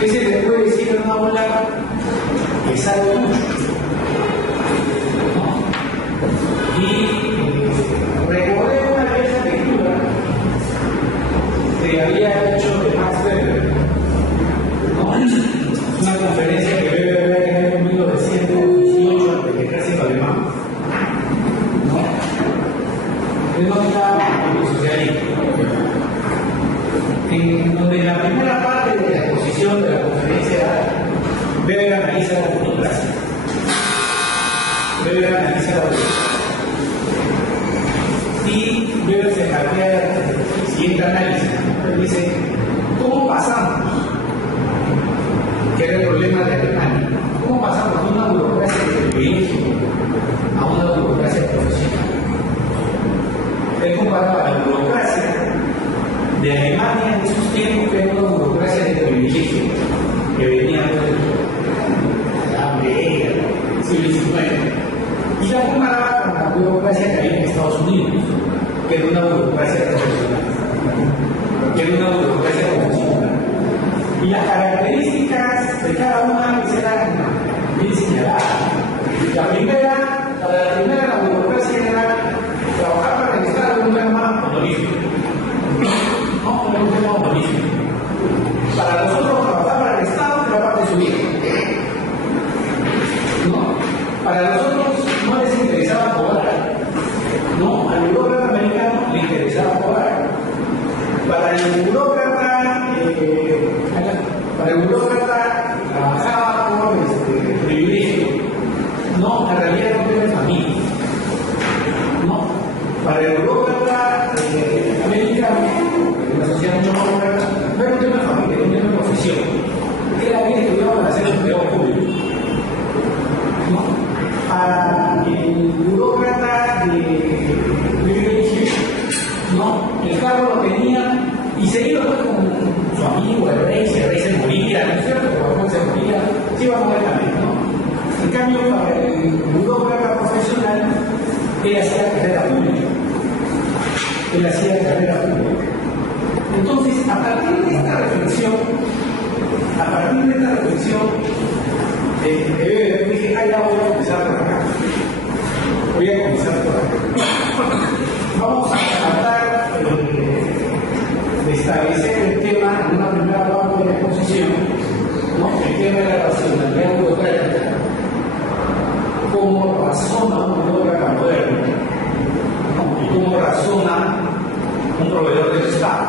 ¿Qué se le puede decir en una aula que sabe mucho? ¿No? Y recordé una vieja lectura que había hecho de Max Weber, ¿no? Una conferencia que Weber había tenido en 1918 ante el ejército alemán, ¿no? Denota el socialismo, en donde en la primera parte de la exposición de la conferencia Weber analiza la burocracia. Weber analiza la burocracia. Y Weber se plantea el siguiente análisis. Él dice, ¿cómo pasamos? Que era el problema de Alemania. ¿Cómo pasamos de una burocracia de privilegio a una burocracia profesional? Él comparaba la burocracia de Alemania en esos tiempos que era una burocracia de privilegio que venía de la hambre, siglo XIX, y la comparaba con la burocracia que había en Estados Unidos, que era una burocracia profesional, y las características de cada una pues eran bien señaladas. La primera, la burocracia era trabajar para el Estado en un tema honorífico. No, en un tema honorífico. Para nosotros trabajar para el Estado es la parte de su vida. ¿No? Para nosotros no les interesaba cobrar. No, al burócrata americano le interesaba cobrar. Para el burócrata trabajaba por privilegio. No, en realidad no tiene familia. No, para el burócrata americano, en la sociedad mucho más burócrata, no era un tema de familia, era un tema de profesión. Era bien estudiado para ser empleado público. ¿No? Para el burócrata de privilegio, no, el cargo lo tenía y se iba pues con su amigo, el rey se moría, ¿no es cierto? Cuando se moría, se iba a morir también, ¿no? En cambio, para el burócrata profesional, él hacía carrera pública. Entonces, a partir de esta reflexión, dije, ay, ya voy a comenzar por acá. Vamos a tratar de establecer el tema en una primera parte de la exposición, ¿no? El tema de la racionalidad burocrática. Cómo razona un burócrata moderno, ¿no? Y cómo razona un proveedor del Estado.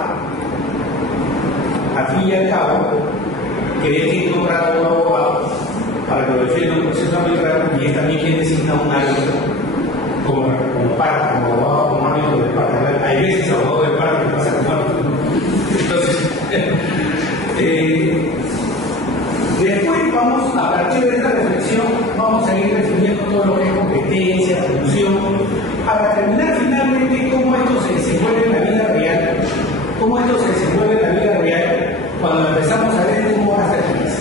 Al fin y al cabo, querer que nombrar un abogado para que lo defienda un proceso arbitral y es también quien designa un árbitro como parte, como abogado, como árbitro de parte. Hay veces abogado de parte que pasa como árbitro. Entonces, después vamos, a partir de esta reflexión, vamos a ir definiendo todo lo que es competencia, función, para terminar finalmente cómo esto se desenvuelve en la vida real, cuando empezamos a ver cómo va a ser feliz.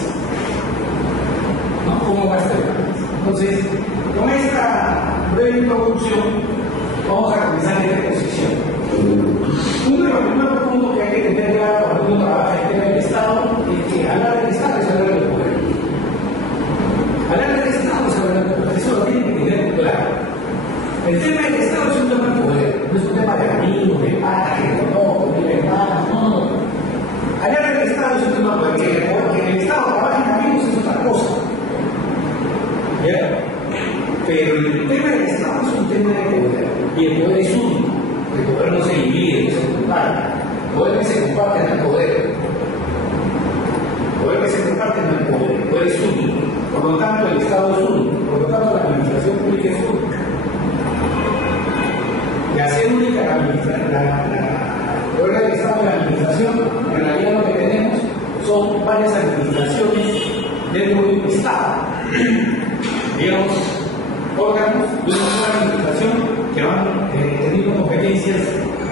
¿No? ¿Cómo va a ser feliz? Entonces, con esta breve introducción, vamos a comenzar esta exposición. Uno de los primeros puntos que hay que tener claro cuando uno trabaja en el tema del Estado es que hablar del Estado es hablar del poder. Hablar del Estado es hablar del poder. Eso lo tienen que tener claro. El tema del Estado es un tema de poder, no es un tema de amigos, de patas, de conozco, de hermanos, no. Hablar del Estado es un tema de poder, porque el Estado trabaja en amigos es otra cosa. ¿Ya? Pero el tema del Estado es un tema de poder, y el poder es único. El poder no se divide, no se comparte. El poder que se comparte no es poder. El poder que se comparte no es poder. El poder es único. Por lo tanto, el Estado es único. Por lo tanto, la administración pública es única. Y hacer única el Estado de la administración, en realidad lo que tenemos son varias administraciones dentro de un Estado. Digamos, órganos de una sola administración que van teniendo competencias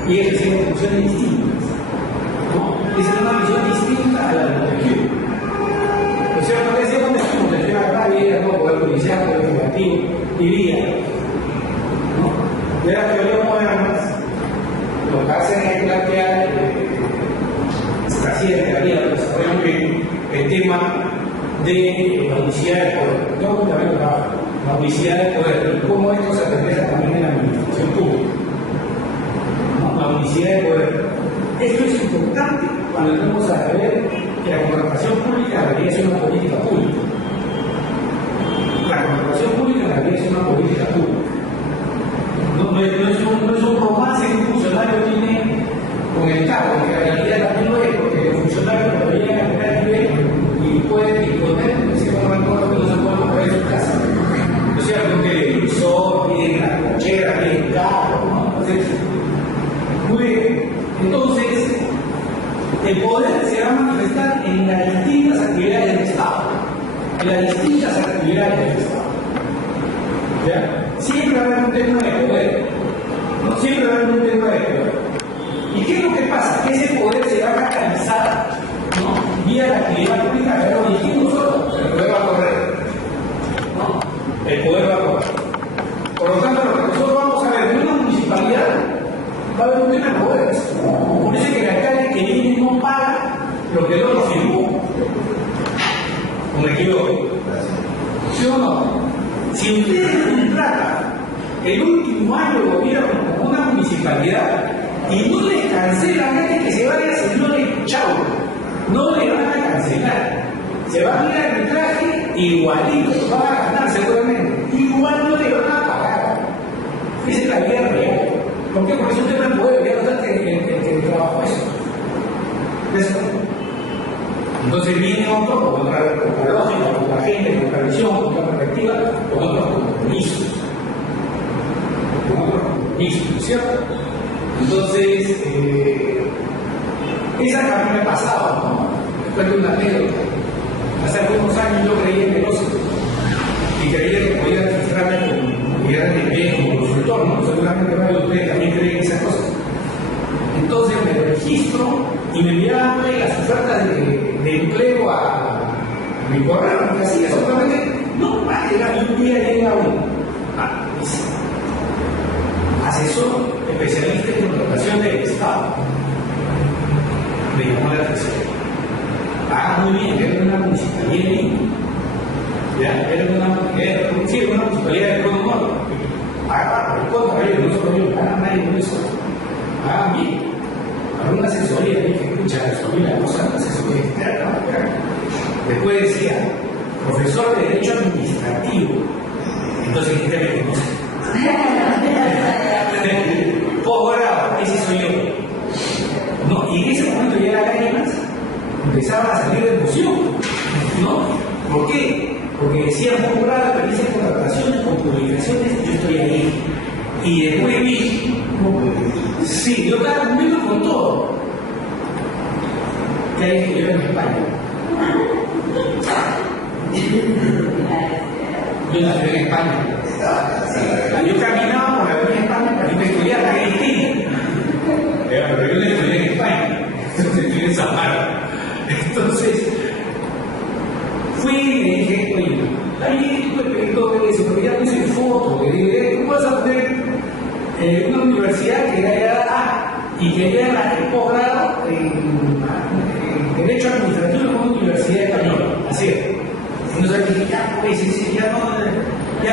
y ejerciendo funciones distintas. ¿No? Esa es una visión distinta a la de Montesquieu. O sea, no decía Montesquieu agraria, ¿no? Poder policial, poder legislativo y vía. ¿No? De las teorías modernas, lo que hacen es plantear así de teoría, lo desarrollan bien, el tema tema de la unicidad del poder. Tengo que también la unicidad del poder y cómo esto se refleja también en la administración pública. ¿No? La unicidad del poder. Esto es importante cuando tenemos a ver que la contratación pública debería ser una política pública. La contratación pública debería ser una política pública. No es un romance que un funcionario tiene con el cargo, que en realidad también lo es, porque el funcionario cuando llega a primer nivel y puede disponer, si no me acuerdo que no se puede mover en su casa. O sea, con televisor, tiene la cochera, tiene el carro, ¿no? Muy bien. Entonces, el poder se va a manifestar en las distintas actividades del Estado. En las distintas actividades del Estado. ¿Ya? Siempre va a haber un tema de poder. ¿No? Siempre va a haber un tema de poder. ¿Y qué es lo que pasa? Que ese poder se va a catalizar, ¿no? Vía la actividad pública, pero lo dijimos nosotros, el poder va a correr. ¿No? El poder va a correr. Por lo tanto, lo que nosotros vamos a ver en una municipalidad va a haber un tema de poderes. Por eso es que el alcalde que viene no paga lo que el otro firmó. ¿O me equivoco? ¿Sí o no? Si ustedes contratan el último año de gobierno con una municipalidad y no les cancelan antes que se vaya, señores, chao, no le van a cancelar. Se va a ir al arbitraje igualito, van a ganar seguramente. Igual no le van a pagar. Esa es la vida real. ¿Por qué? Porque es un tema de poder, ya no que trabajo eso. Entonces viene otro con otra lógica, con otra gente, con otra visión, con otra perspectiva, con otros compromisos. ¿Cierto? Entonces, esa que a mí me ha pasado, ¿no? Después de una anécdota. Hace algunos años yo creía en el ocio y creía que podía registrarme como bien como consultor, ¿no? Seguramente varios de ustedes también creen esas cosas. Entonces me registro y me enviaban las ofertas de empleo a mi correo, porque así absolutamente no va a llegar, y un día llega uno. Asesor especialista en contratación del Estado. Me llamó la atención. Muy bien, era una municipalidad en Lima. ¿Ya? Era una municipalidad de Puerto Norte. Por el contrario, no solo yo, nadie con eso. Bien. Para una asesoría, dije, escucha, asesoría, no sé, asesoría externa. Después decía, profesor de Derecho Administrativo. Entonces, ¿qué me conoce? Posgrado, ese soy yo. No, y en ese momento ya las lágrimas empezaban a salir de emoción, ¿no? ¿Por qué? Porque decían posgrado, experiencia en contrataciones, con publicaciones, yo estoy ahí. Y después vi, sí, yo estaba cumpliendo con todo. ¿Qué hay que yo en España? Yo nací en España. Yo caminaba por la avenida España para ir a estudiar la Cristina. Pero yo no estudié en España. Estudié en Zamora. Entonces, fui y le dije, oye, ahí estuve pedido eso, pero ya puse fotos. Le dije, ¿cómo vas a poner una universidad que era y quería el posgrado en Derecho Administrativo en una universidad española? Así es. Entonces dije, ya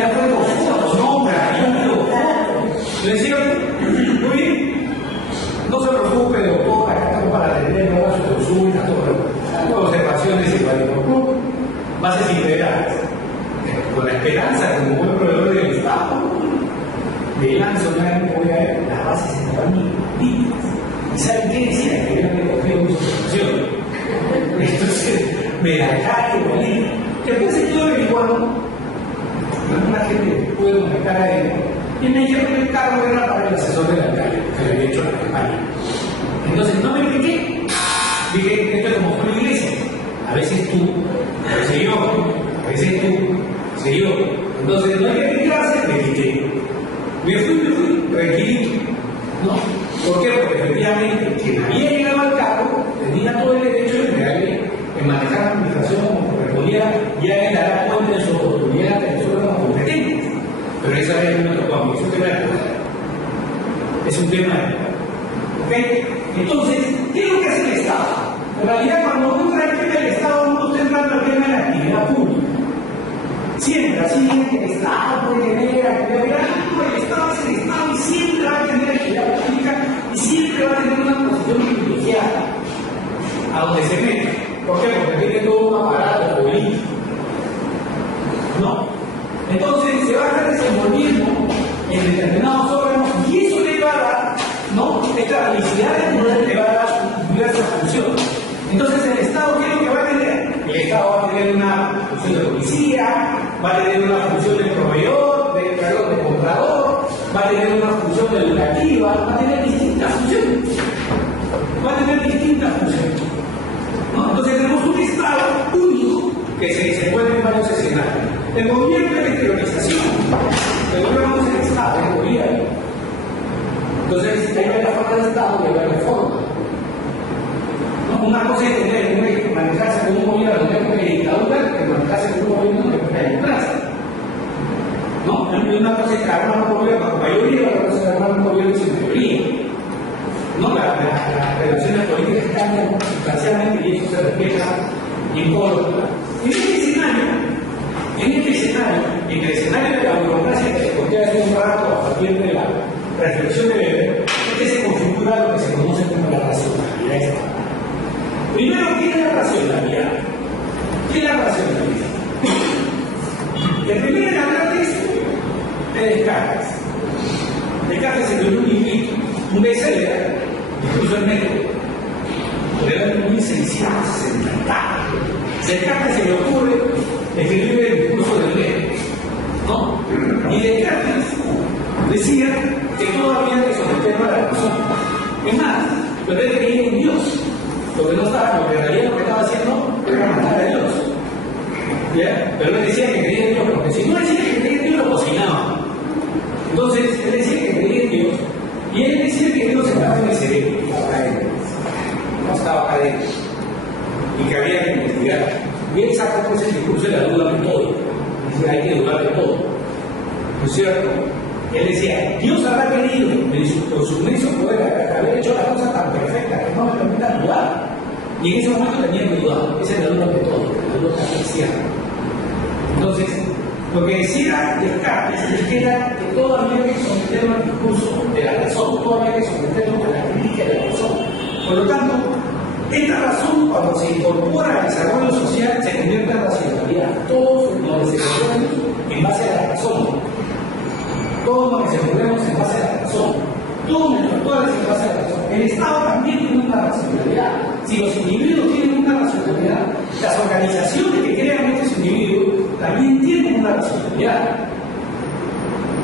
no tengo fotos, no, yo no tengo fotos. Le decía, muy bien, no se preocupe, doctor, acá estamos para atender nuevas consultas, todas observaciones y bases integrales. Con la esperanza, como buen proveedor del Estado, de lanzo nuevamente voy a ver las bases estaban limpias. ¿Y saben qué decía? Que yo me cogí una observación. Entonces, me la cae igualita. Después se quedó averiguando, una gente pudo conectar a él, y me dijeron que el cargo era para el asesor del alcalde, que le había hecho la campaña. Entonces no me expliqué, dije, esto es como una iglesia, a veces tú, a veces yo, a veces tú, a veces yo. Entonces no hay que explicarse, me quité. Me fui, tranquilito, ¿no? ¿Por qué? Porque efectivamente quien había llegado al cargo tenía todo el derecho de manejar la administración como correspondía, ya él dará cuenta de su autoridad, de su órgano competente. Pero esa vez no me tocó a mí, es un tema de poder. Es un tema de poder. ¿Ok? Entonces, ¿qué es lo que hace el Estado? En realidad, cuando uno entra en el Estado, uno está entrando que el Estado puede tener actividad política, el Estado es el Estado y siempre va a tener actividad política y siempre va a tener una posición privilegiada a donde se mete. ¿Por qué? Porque tiene todo un aparato político. ¿No? Entonces se va a estar desenvolviendo en determinados órganos y eso le va a dar, ¿no? Esta felicidad de poder le va a dar diversas funciones. Entonces el Estado, ¿qué es lo que va a tener? El Estado va a tener una función de policía, va a tener una función de proveedor, de comprador, va a tener una función educativa, va a tener distintas funciones. Va a tener distintas funciones. ¿No? Entonces tenemos un Estado único que se desenvuelve en varios escenarios. El gobierno es la exteriorización. El gobierno es el Estado, es el gobierno. Entonces hay varias formas de Estado y hay varias formas. ¿No? Una cosa es tener, manejarse con un gobierno en época de dictadura que manejarse con un gobierno en época de democracia. ¿No? Una cosa es armar un gobierno con mayoría, otra cosa es armar un gobierno sin mayoría. ¿No? Las relaciones políticas cambian sustancialmente y eso se refleja en todos los planos. En este escenario, en el escenario de la burocracia que les conté hace un rato a partir de la reflexión de Weber, es que se configura lo que se conoce como la racionalidad estatal. Primero, ¿qué es la racionalidad? ¿Qué es la racionalidad? El primer cantante es Descartes. Descartes se dio un librito, un bestseller, incluso el método, por el año 1660. Descartes se le ocurre escribir el discurso del método, ¿no? Y Descartes decía que todo había que someterlo a la razón. Es más, pero él creía en Dios. Lo que no estaba, porque en realidad lo que estaba haciendo era matar a Dios. ¿Ya? Pero él decía que creía en Dios, porque si no decía que creía en Dios, lo cocinaba. Entonces, él decía que creía en Dios, y él decía que Dios estaba en el cerebro, no estaba acá adentro, y que había que investigar. Y él sacó pues el discurso de la duda metódica. Decía, hay que dudar de todo. ¿No es cierto? Él decía, Dios habrá querido, con su inmenso poder, haber hecho las cosas tan perfectas que no me permitan dudar. Y en ese momento tenía que dudar. Esa es la duda metódica, la duda cartesiana. Entonces, lo que decía Descartes es que era que todo había que someterlo al discurso de la razón, todo había que someterlo a la crítica de la razón. Por lo tanto, esta razón, cuando se incorpora al desarrollo social, se convierte en racionalidad. Todos nos desenvolvemos en base a la razón. Todos nos desenvolvemos en base a la razón. Todos nuestros actuales en base a la razón. El Estado también tiene una racionalidad. Si los individuos tienen una racionalidad, las organizaciones que crean estos individuos también tienen una racionalidad.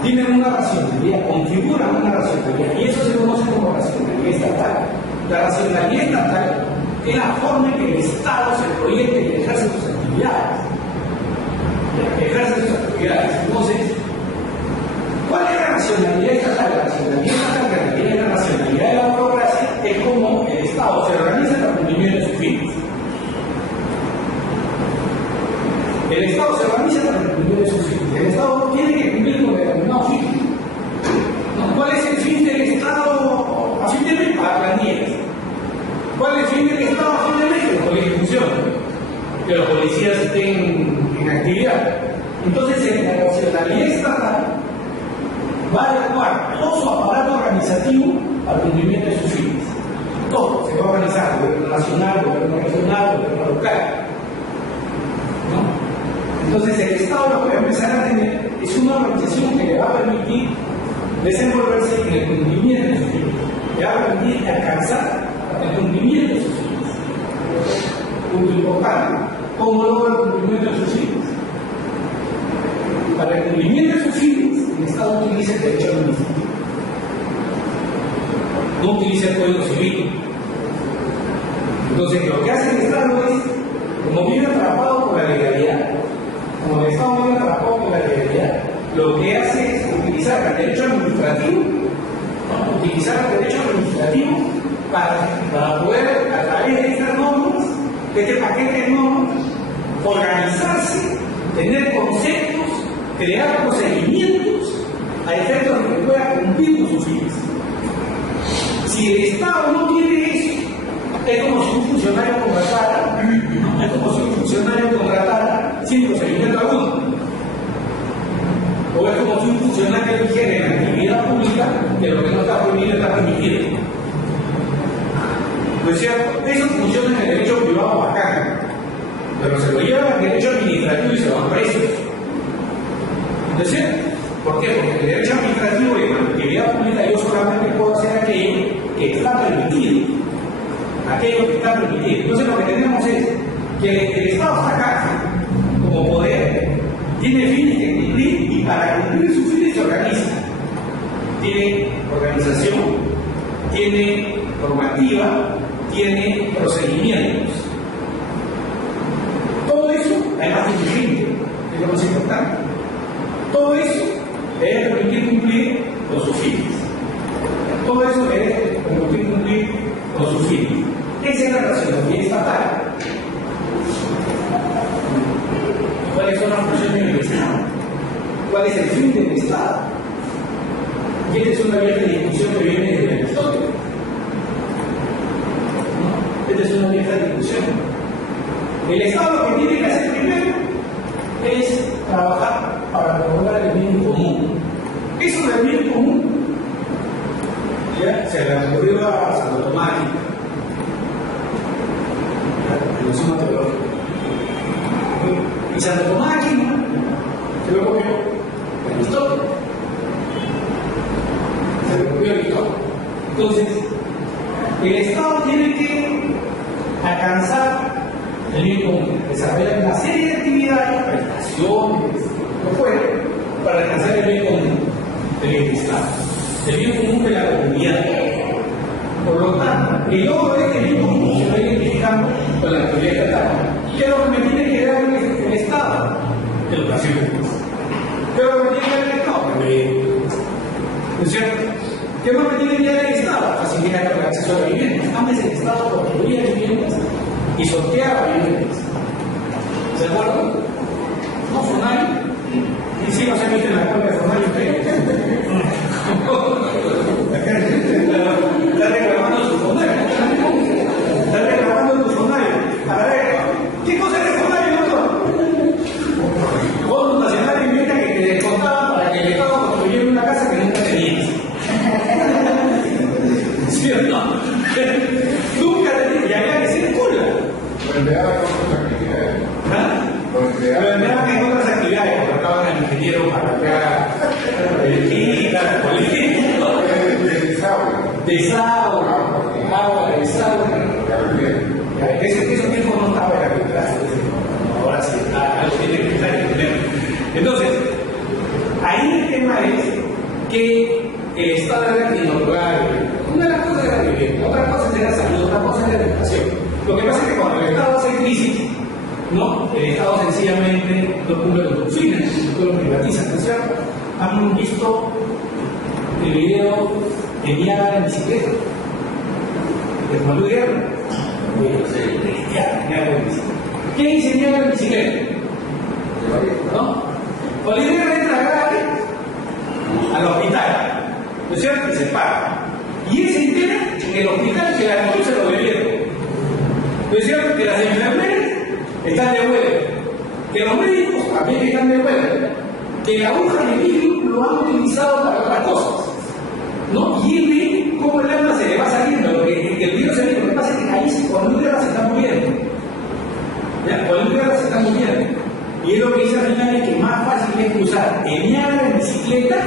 Tienen una racionalidad, configuran una racionalidad. Y eso se conoce como racionalidad estatal. La racionalidad estatal es la forma en que el Estado se proyecta y ejerce sus actividades. Entonces, ¿cuál es la racionalidad estatal? La racionalidad estatal, que en realidad es la racionalidad de la burocracia, es como el Estado se organiza para el cumplimiento de sus fines. El Estado se organiza para el cumplimiento de sus fines. El Estado tiene que cumplir con determinados fines. ¿Cuál es el fin del Estado a fin de mes? Para planillas. ¿Cuál es el fin del Estado a fin de mes? Que los policías funcionen, que los policías estén en actividad. Entonces, en la racionalidad estatal va a adecuar todo su aparato organizativo al cumplimiento de sus fines. Todo se va a organizar, gobierno nacional, gobierno regional, gobierno local. ¿No? Entonces, el Estado lo que va a empezar a tener es una organización que le va a permitir desenvolverse en el cumplimiento de sus fines, le va a permitir alcanzar el cumplimiento de sus fines. Punto importante, ¿cómo logra el cumplimiento de sus fines? Para el cumplimiento de sus fines, el Estado utiliza el derecho administrativo, no utiliza el Código Civil. Entonces, lo que hace el Estado es, como vive atrapado por la legalidad, como el Estado vive atrapado por la legalidad, lo que hace es utilizar el derecho administrativo, ¿no? Utilizar el derecho administrativo para poder, a través de estas normas, de este paquete de normas, organizarse, tener conceptos, crear procedimientos a efectos de que pueda cumplir con sus fines. Si el Estado no tiene eso, es como si un funcionario contratara 100 procedimientos alguno. que lo que no está prohibido está permitido. ¿No es cierto? Eso funciona en el derecho privado bacán, pero se lo lleva al derecho administrativo y se van presos. ¿No es cierto? ¿Por qué? Porque el derecho administrativo de la actividad pública yo solamente puedo hacer aquello que está permitido. Aquello que está permitido. Entonces lo que tenemos es que el Estado está acá como poder, tiene fines que cumplir y para cumplir sus fines se organiza. Tiene organización, tiene normativa, tiene procedimientos. Todo eso, además de vigente, es lo más importante. Todo eso debe permitir cumplir con sus fines. Todo eso debe permitir cumplir con sus fines. Esa es la racionalidad estatal. ¿Cuáles son las funciones del Estado? ¿Cuál es el fin del Estado? Y esta es una vieja discusión que viene desde Aristóteles. ¿No? Esta es una vieja discusión. El Estado lo que tiene que hacer primero es trabajar para lograr el bien común. Eso del bien común ya se le ocurrió a Santo Tomás en el Suma Teológico. Y Santo Tomás Aquino se lo copió de Aristóteles. Se lo copió de Aristóteles. Entonces, el Estado tiene que alcanzar el bien común, desarrollar una serie de actividades, prestaciones, lo fuera, para alcanzar el bien común del Estado, el bien común de la comunidad. Por lo tanto, el logro de este bien común se va identificando con la actividad estatal. ¿Qué es lo que me tiene que dar el Estado? Educación. ¿Qué es lo que me tiene que dar el Estado? ¿No es cierto? ¿Qué más me tiene que dar el Estado? Facilitar el acceso a la vivienda. Antes el Estado construía viviendas y sorteaba viviendas. ¿Se acuerdan? No, Fonari. Y si no se mete en la cuenta de Fonari, está reclamando su Fonari. Está reclamando tu Fonari. A ver, ¿qué cosa es el Fonari, doctor? Bonos nacionales de vivienda que te descontaban para que el Estado construyera una casa que nunca tenías. ¿Sí o no? Nunca tenías, y había que ser cola. Lo empleaban en otras actividades. ¿Ah? Lo empleaban en otras actividades, contrataban al ingeniero para crear política, política. Desagüe, agua, desagüe. Ese tiempo no estaba en la cultura. Ahora sí, algo tiene que estar en el. Entonces, ahí el tema es que el Estado era quien otorgaba la vivienda. Una de las cosas era la vivienda, otra cosa era la salud, otra cosa era la educación. Lo que pasa es que cuando el Estado hace crisis, ¿no? El Estado sencillamente no cumple con sus fines, lo privatiza, ¿no es cierto? Han visto el video de Niágara en bicicleta, de Juan Luis Guerra. ¿Quién dice Niágara en bicicleta? ¿No? Juan Luis Guerra entra al hospital, ¿no es cierto? Y se paga. Y él se entera en el hospital que la noche se lo bebieron. ¿No es cierto? Que las enfermeras están de huelga, que los médicos también están de huelga, que la aguja de vidrio lo han utilizado para otras cosas, ¿no? Y él ve cómo el alma se le va saliendo, que el vidrio se ve, lo que pasa es que ahí cuando el guerra se está moviendo, ¿ya? Cuando el guerra se está moviendo, y es lo que dice al final es que más fácil es cruzar el Niágara en bicicleta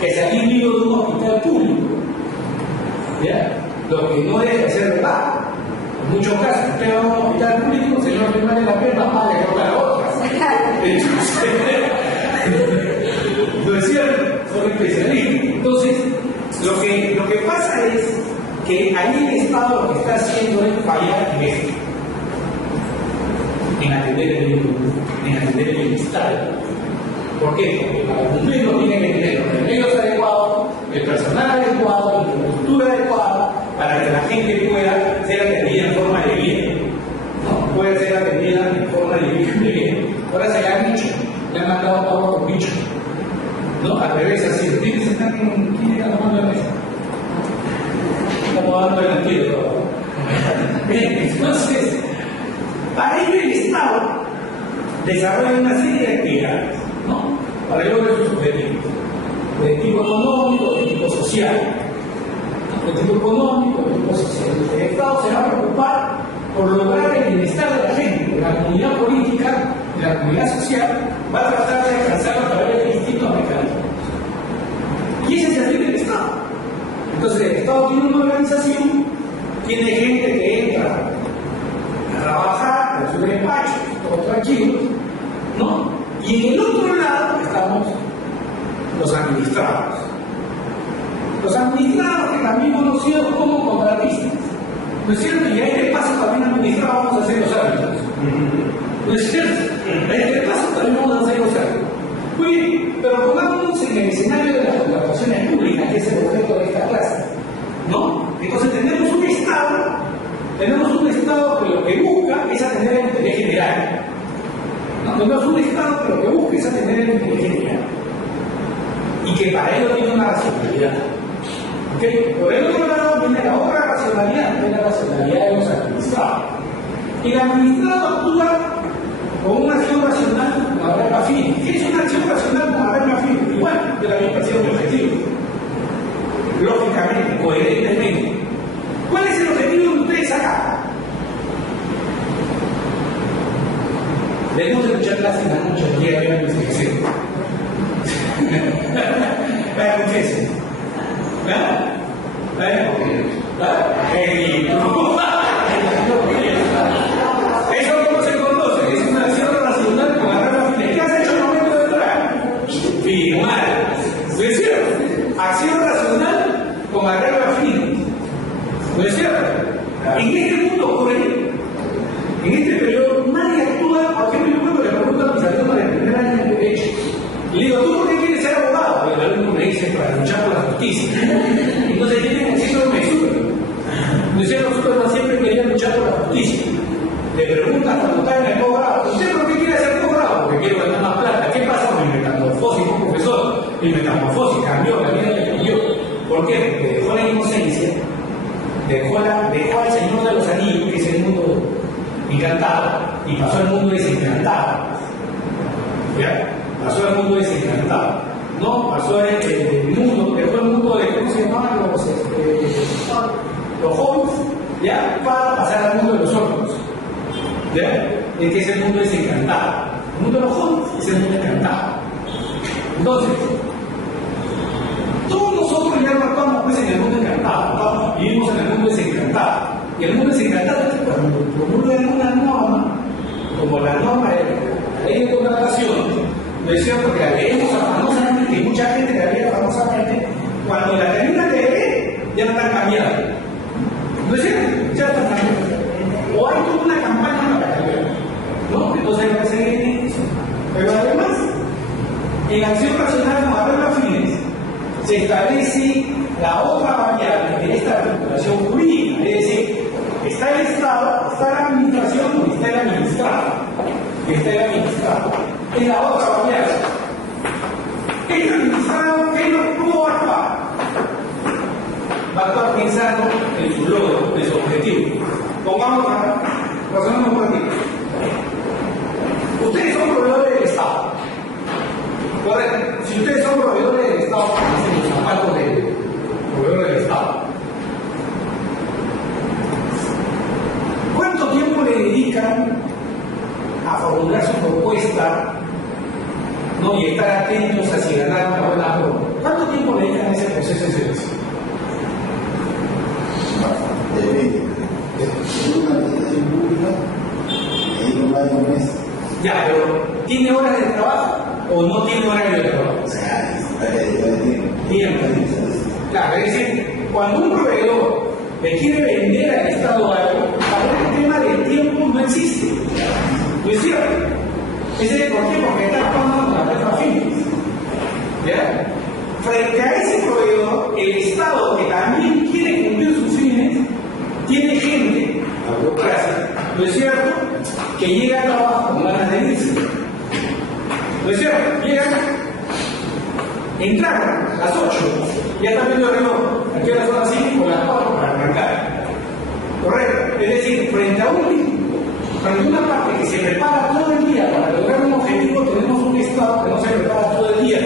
que salir vivo de un hospital público, ¿ya? Lo que no debe ser verdad. En muchos casos, usted va a un hospital público, señor, que vale la pena, más le toca la otra. No es cierto, son especialistas. Entonces, lo que pasa es que ahí el Estado lo que está haciendo es fallar en esto, en atender el bien común, en atender el bienestar. ¿Por qué? Porque para cumplirlo tiene que tener los medios adecuados, el personal adecuado, la infraestructura adecuada, para que la gente pueda ser atendida en forma de bien, ¿no? Puede ser atendida en forma de bien. Ahora se le han dicho, le han mandado a todos los bichos, ¿no? Al revés, así, los bichos están en la mano de la mesa. Estamos dando el antídoto. Entonces, para ello el Estado desarrolla una serie de actividades, ¿no? Para lograr sus objetivos. de tipo económico, de tipo social. De tipo económico, de tipo social. El Estado se va a preocupar por lograr el bienestar de la gente, de la comunidad política, de la comunidad social, va a tratar de alcanzarlo a través de distintos mecanismos. Y ese es el fin del Estado. Entonces, el Estado tiene una organización, tiene gente que entra a trabajar en su despacho, todos tranquilos, ¿no? Y en el otro lado estamos los administrados. Los administrados que también conocidos como contratistas. ¿No es cierto? Y a este paso también administrados vamos a hacer los árbitros. ¿No es cierto? A este paso también vamos a hacer los árbitros. Muy bien, pero pongámonos en el escenario de las contrataciones públicas, que es el objeto de esta clase, ¿no? Entonces tenemos un Estado que lo que busca es atender el interés general. ¿No? Tenemos un Estado que lo que busca es atender el interés general. Y que para ello tiene una racionalidad. ¿Okay? Por el otro lado viene la otra racionalidad, que es la racionalidad de los administrados. El administrado actúa con una acción racional con arreglo a fin. ¿Qué es una acción racional con arreglo a fin? Igual, de la misma acción de objetivo. Lógicamente, coherentemente. ¿Cuál es el objetivo de ustedes acá? Debemos escuchar clases en la noche, el día de la investigación. Escuchen. Eso no se conoce, es una acción racional con arreglo a fines. ¿Qué has hecho en el momento de entrar? Firmar. ¿No es cierto? Acción racional con arreglo a fines. ¿No es cierto? En este mundo ocurre, en este periodo, nadie actúa. Por ejemplo, yo cuando le pregunto a mis alumnos de primer año de Derecho, y le digo, ¿tú por qué quieres ser abogado? Y el alumno me dice, para luchar por la justicia. Entonces tienen el síndrome de Superman. ¿No es cierto? Superman siempre quería luchar por la justicia. Le preguntan cuando está en el posgrado, ¿usted por qué quiere hacer posgrado? Porque quiero ganar más plata. ¿Qué pasa con mi metamorfosis como profesor? Mi metamorfosis cambió, la vida le cambió. ¿Por qué? Porque dejó la inocencia, dejó al Señor de los Anillos, que es el mundo encantado, y pasó al mundo desencantado. ¿Ya? Pasó al mundo desencantado. No, pasó el mundo, dejó el mundo de, ¿cómo se llamaban los jóvenes? ¿Ya? Para pasar al mundo de los otros. ¿Ya? Es que es el mundo desencantado. El mundo de los jóvenes es el mundo encantado. Entonces, todos nosotros ya no estamos pues, en el mundo encantado, vivimos en el mundo desencantado. Y el mundo desencantado es cuando promulgan una norma, como la norma de la ley de contratación. No es cierto que la leemos afanosamente, que mucha gente la lee afanosamente, cuando la terminan de leer, ya no están cambiadas. ¿No es cierto? Ya están cambiadas. O hay toda una campaña para cambiar, ¿no? Entonces hay que seguir en eso. Pero además, en acción racional como arreglo a fines, se establece la otra variable de esta articulación jurídica, es decir, está el Estado, está la administración y está el administrado. Es la otra variable. El administrado, ¿cómo va a actuar? Va a actuar pensando en su logro, en su objetivo. Pongamos acá, razonemos por aquí. Ustedes son proveedores del Estado. Correcto. Si ustedes son proveedores del Estado, hacen los zapatos de proveedores del Estado. ¿Cuánto tiempo le dedican a formular su propuesta, ¿no? Y estar atentos a si ganar una buena prueba? ¿Cuánto tiempo le dedican a ese proceso de selección? Depende. En una administración pública, dedico más de un mes. Ya, pero ¿tiene horas de trabajo o no tiene horario de trabajo? O sea, hay que dedicar tiempo. Tiempo. Claro, es decir, cuando un proveedor le quiere vender al Estado algo, para el tema del tiempo no existe. ¿No es cierto? ¿Por qué? Porque está actuando con la regla fines. ¿Ya? Frente a ese proveedor, el Estado, que también quiere cumplir sus fines, tiene gente, la burocracia, ¿no es cierto?, que llega a trabajo con ganas de irse. ¿No es cierto? Llegan, entraron a las 8, ya están viendo el reloj, aquí a las horas 5 o las 4 para arrancar. Correcto. Es decir, frente a una parte que se prepara todo el día para lograr un objetivo, tenemos un Estado que no se prepara todo el día.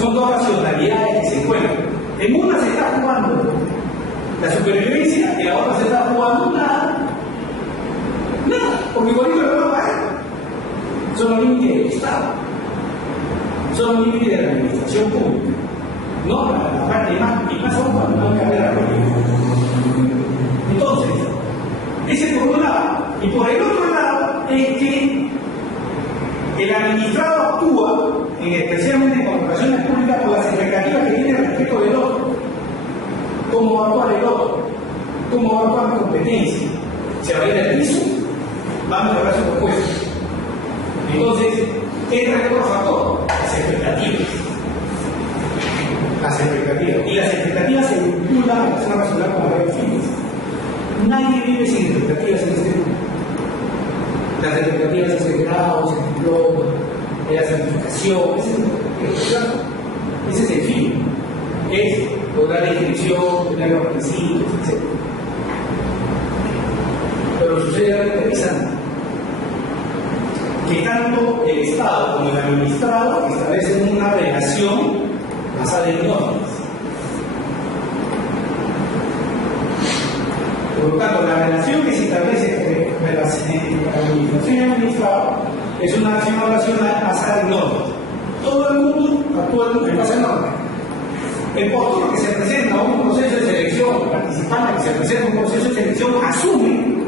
Son dos racionalidades que se encuentran. En una se está jugando la supervivencia, en la otra se está jugando nada. Nada, porque igualito lo van a pagar. Son los límites del Estado. Son los límites de la administración pública. No, la parte más son cuando no hay carrera política. Entonces, ese por un lado. Y por el otro lado es que el administrado actúa, especialmente en corporaciones públicas, por las expectativas que tiene respecto del otro. ¿Cómo va a actuar el otro? ¿Cómo va a actuar mi competencia? ¿Se va a ir al piso? Va a mejorar su propuesta. Entonces, entra en otro factor, las expectativas. Las expectativas. Y las expectativas se vinculan a la acción racional con la red de fines. Nadie vive sin expectativas en este mundo. Las expectativas es el grado, es el diploma, es la certificación, ese es el fin. Es lograr la inscripción, tener los requisitos, etc. Pero sucede algo interesante, que tanto el Estado como el administrado establecen una relación basada en normas. Por lo tanto, la relación que se establece entre la administración y el administrado es una acción racional basada en normas. Todo el mundo actúa en base a normas. El postor que se presenta a un proceso de selección, el participante que se presenta a un proceso de selección, asume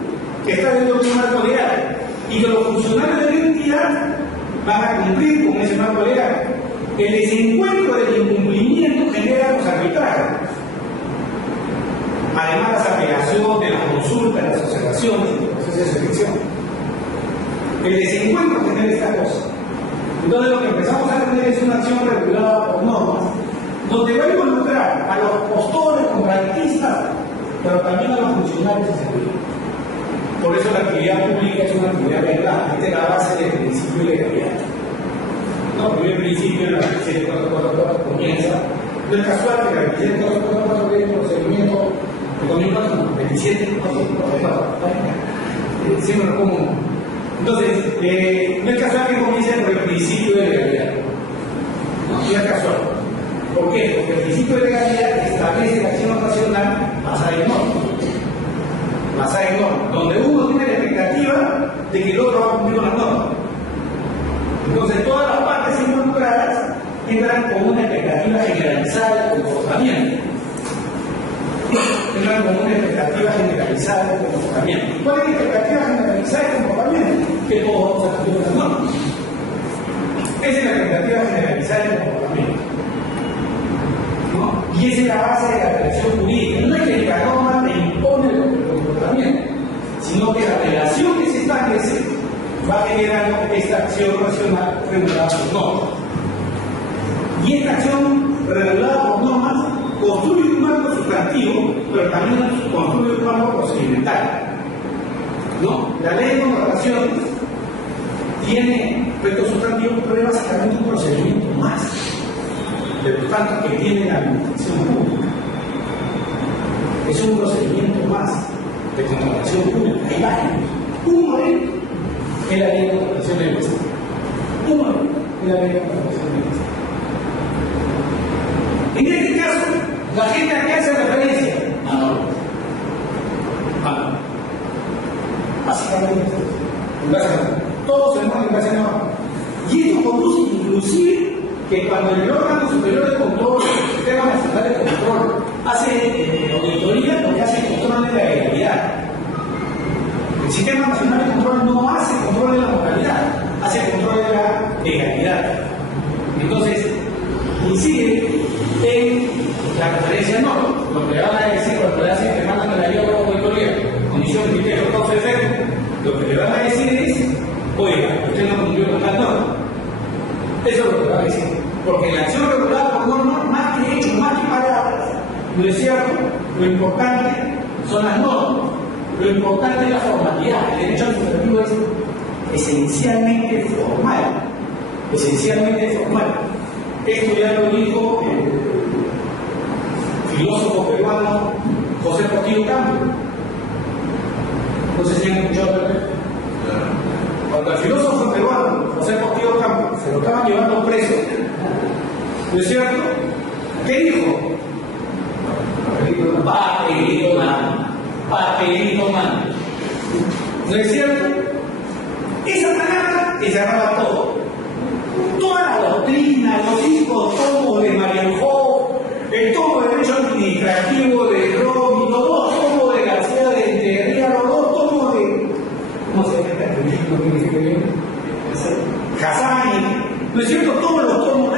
que está dentro de un marco legal y que los funcionarios de la entidad van a cumplir con ese marco legal. El desencuentro del incumplimiento genera los arbitrajes. Además, las apelaciones, las consultas, las observaciones, el proceso de selección. El desencuentro genera esta cosa. Entonces, lo que empezamos a tener es una acción regulada por normas, donde va a involucrar a los postores, contratistas, pero también a los funcionarios de servicio. Por eso la actividad pública es una actividad legal. Esta es la base del principio de legalidad. No, el primer principio en la 27444 comienza. No es casual que la 27444 tiene un procedimiento de 2004, 27, siempre lo pongo. Entonces, no es casual que comience por el principio de legalidad. No es casual. ¿Por qué? Porque el principio de legalidad establece la acción racional basada en normas. Basada en normas, donde uno tiene la expectativa de que el otro va a cumplir con las normas. Entonces, todas las partes involucradas entran con una expectativa generalizada de comportamiento. Entran con una expectativa generalizada de comportamiento. ¿Cuál es la expectativa generalizada de comportamiento? Que todos vamos a cumplir con las normas. Esa es la expectativa generalizada de comportamiento. ¿No? Y esa es la base de la relación jurídica. No es que la norma te impone el comportamiento, sino que la relación que se establece va generando esta acción racional regulada por normas. Y esta acción regulada por normas construye un marco sustantivo, pero también construye un marco procedimental. ¿No? La ley de contrataciones tiene respecto sustantivo, pero es básicamente un procedimiento más de los tantos que tiene la administración pública. Es un procedimiento más de contratación pública. Hay varios. Uno de ellos es la ley de contratación del Estado. Uno es la ley de contratación del Estado. En este caso, la gente aquí hace referencia a normas. Básicamente, todos se mueven en base a normas. Y esto conduce inclusive que cuando el órgano superior de control, el Sistema Nacional de Control, hace auditoría, porque hace control de la legalidad. El Sistema Nacional de Control no hace control de la moralidad, hace control de la legalidad. Entonces, incide en la referencia a normas. Lo que le van a decir cuando le hacen que mandan la guía de auditoría, condición, criterio, causa, efecto, lo que le van a decir es: oiga, usted no cumplió con tal norma. Eso es lo que va a decir. Porque la acción regulada por normas, más que hechos, más que palabras, no es cierto. Lo importante son las normas. Lo importante es la formalidad. El derecho administrativo es esencialmente formal. Esencialmente formal. Esto ya lo dijo el filósofo peruano José Portillo Campos. No sé si han escuchado hablar de él. Cuando el filósofo peruano José Portillo Campos se lo estaban llevando preso ¿No es cierto? ¿Qué dijo? Papelito man. Papelito man. ¿No es cierto? Esa palabra desarraba todo. Toda la doctrina, los 5 tomos de Marienhof, el tomo de Derecho Administrativo de Romy, los 2 tomos de García de Enterría, los 2 tomos de. ¿Cómo se llama? Casani, ¿no es cierto? Todos los tomos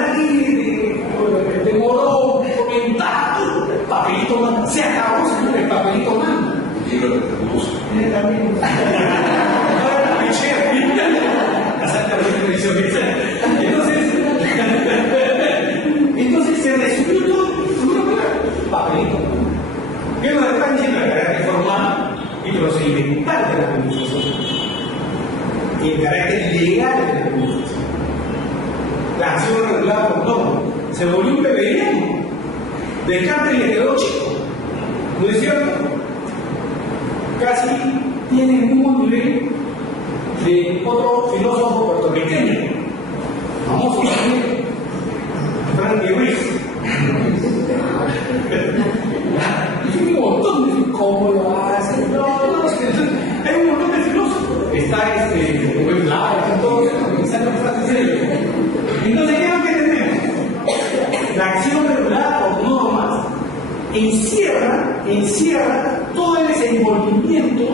de Morón, comentado, papelito man. Se acabó, señor, el papelito man. Y lo que te puso. También. Entonces se resumió todo papelito. ¿Qué nos están diciendo? El carácter formal y procedimental de la administración y el carácter legal de la administración. La acción regulada por norma se volvió un beberiano. Descartes le quedó chico, ¿no es cierto? Casi tiene el mismo nivel de otro filósofo puertorriqueño, famoso también, Frankie Ruiz. Hay un montón de cómo lo hacen, hay un montón de filósofos. Está Rubén Blades, todos pensando en frases célebres. Entonces, ¿qué es lo que tenemos? La acción regulada por normas encierra todo el desenvolvimiento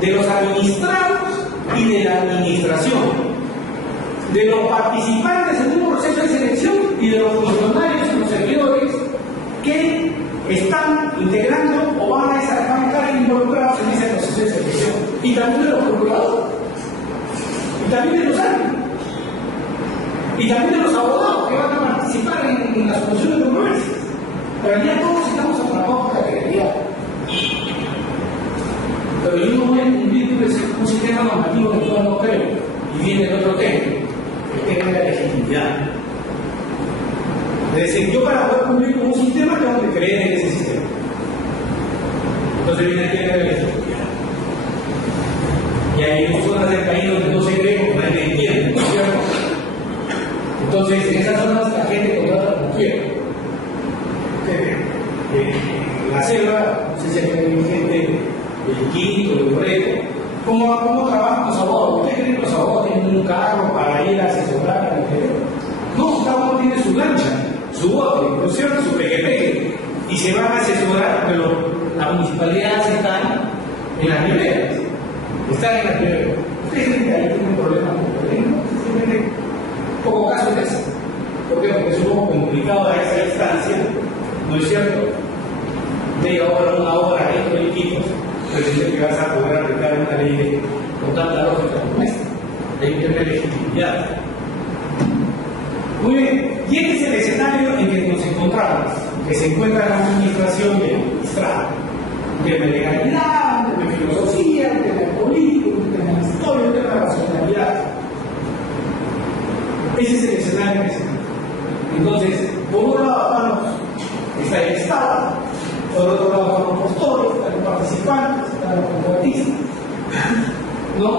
de los administrados y de la administración, de los participantes en un proceso de selección y de los funcionarios y los servidores que están integrando o van a estar involucrados en ese proceso de selección, y también de los procuradores, y también de los árbitros, y también de los abogados que van a participar en la solución de controversias. En realidad todos estamos atrapados por la legalidad. Pero yo no voy a cumplir un sistema normativo que yo no creo. Y viene el otro tema, el tema de la legitimidad. Es decir, yo para poder cumplir con un sistema tengo que creer en ese sistema. Entonces viene el tema de la legitimidad. Y hay zonas del país donde no se cree porque nadie entiende, ¿no es cierto? Entonces, en esas zonas la gente contrata como quiere. En la selva, no sé si hay gente del Quinto, del Breto, ¿cómo trabajan los abogados? ¿Ustedes creen que los abogados tienen un carro para ir a asesorar a la mujer? No, cada uno tiene su lancha, su bote, ¿no es cierto? Su peque-peque, y se van a asesorar, pero las municipalidades están en las riberas. Están en las riberas. ¿Ustedes creen que ahí tienen un problema con el problema? Simplemente poco caso de eso. ¿Por qué? Porque es un poco complicado a esa distancia, ¿no es cierto? De ahora una hora dentro de equipos, pero dice que vas a poder aplicar una ley con tanta lógica como esta. Hay que tener legitimidad. Muy bien, y este es el escenario en que nos encontramos, que se encuentra la administración del administrado. Un tema de legalidad, un tema de filosofía, un tema de política, un tema de historia, un tema de racionalidad. Ese es el escenario que se encuentra. Entonces, por un lado está el Estado, por otro lado están los postores, están los participantes, están los contratistas, ¿no?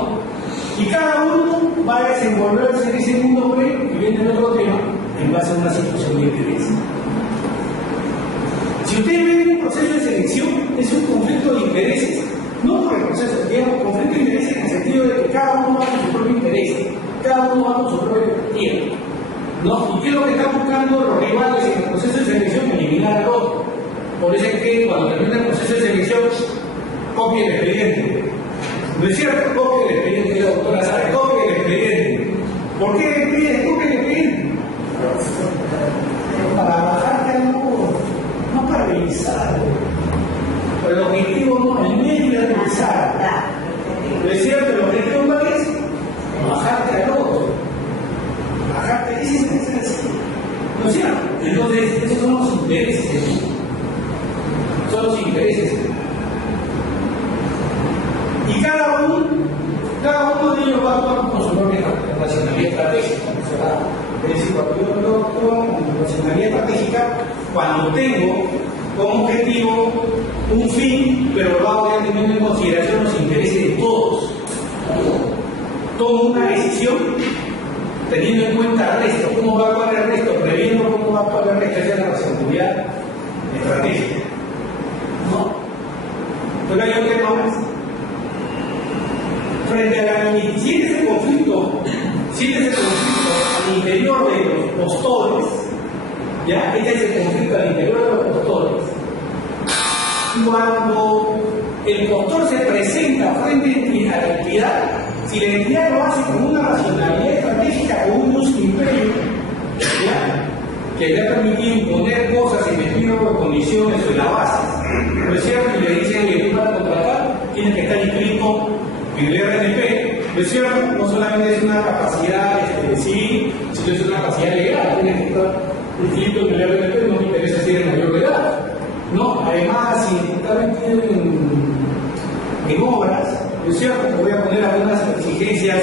Y cada uno va a desenvolverse en ese mundo que viene el otro tema en base a una situación de interés. Si ustedes ven un proceso de selección, es un conflicto de intereses, no por el proceso, digamos, conflicto de intereses en el sentido de que cada uno va con su propio interés, cada uno va con su propio tiempo, ¿no? ¿Y qué es lo que están buscando los rivales en el proceso de selección? Eliminar al otro. Por eso es que cuando termina el proceso de selección, copia el expediente. ¿No es cierto? Copia el expediente, la doctora sabe, copia el expediente. ¿Por qué le piden copia el expediente? Para bajarte al muro, no para revisar. Pero el objetivo no, el medio es revisar. ¿No es cierto? El objetivo no es bajarte al otro. Bajarte, ese es así. ¿No es cierto? Entonces, esos son los intereses. Son los intereses. Y cada uno de ellos va a actuar con su propia racionalidad estratégica. Es decir, cuando yo actúo con racionalidad estratégica, cuando tengo como objetivo un fin, pero lo hago teniendo en consideración los intereses de todos. Tomo una decisión teniendo en cuenta el resto, cómo va a actuar el resto, previendo cómo va a actuar el resto, esa es la seguridad estratégica. ¿No? Pero hay un tema más. Frente a la si ese conflicto al interior de los postores, ¿ya? Este es el conflicto al interior de los postores. Cuando el postor se presenta frente a la entidad, si la entidad lo hace con una racionalidad estratégica o un uso imperio, ¿ya? Que le ha permitido imponer cosas y meter condiciones o en la base, ¿no es cierto? Y le dicen que tú para contratar tienes que estar inscrito en el RNP, ¿no es cierto? No solamente es una capacidad civil, sino es una capacidad legal, tienes que estar inscrito en el RNP, no me interesa si eres mayor de edad, ¿no? Además, si está metido en obras, ¿no es cierto? Te voy a poner algunas exigencias,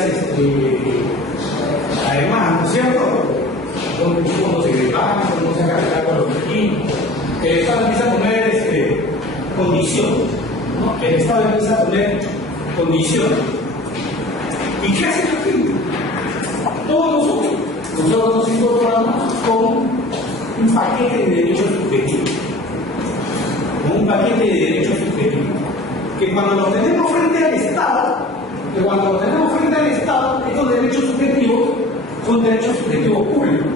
además, ¿no es cierto? Cuando se greban, cuando se carga con los equipos, el Estado empieza a poner condiciones, ¿no? El Estado empieza a poner condiciones. ¿Y qué hace la gente? Todos nosotros nos incorporamos con un paquete de derechos subjetivos. Con un paquete de derechos subjetivos. Que cuando los tenemos frente al Estado, estos derechos subjetivos son derechos subjetivos públicos.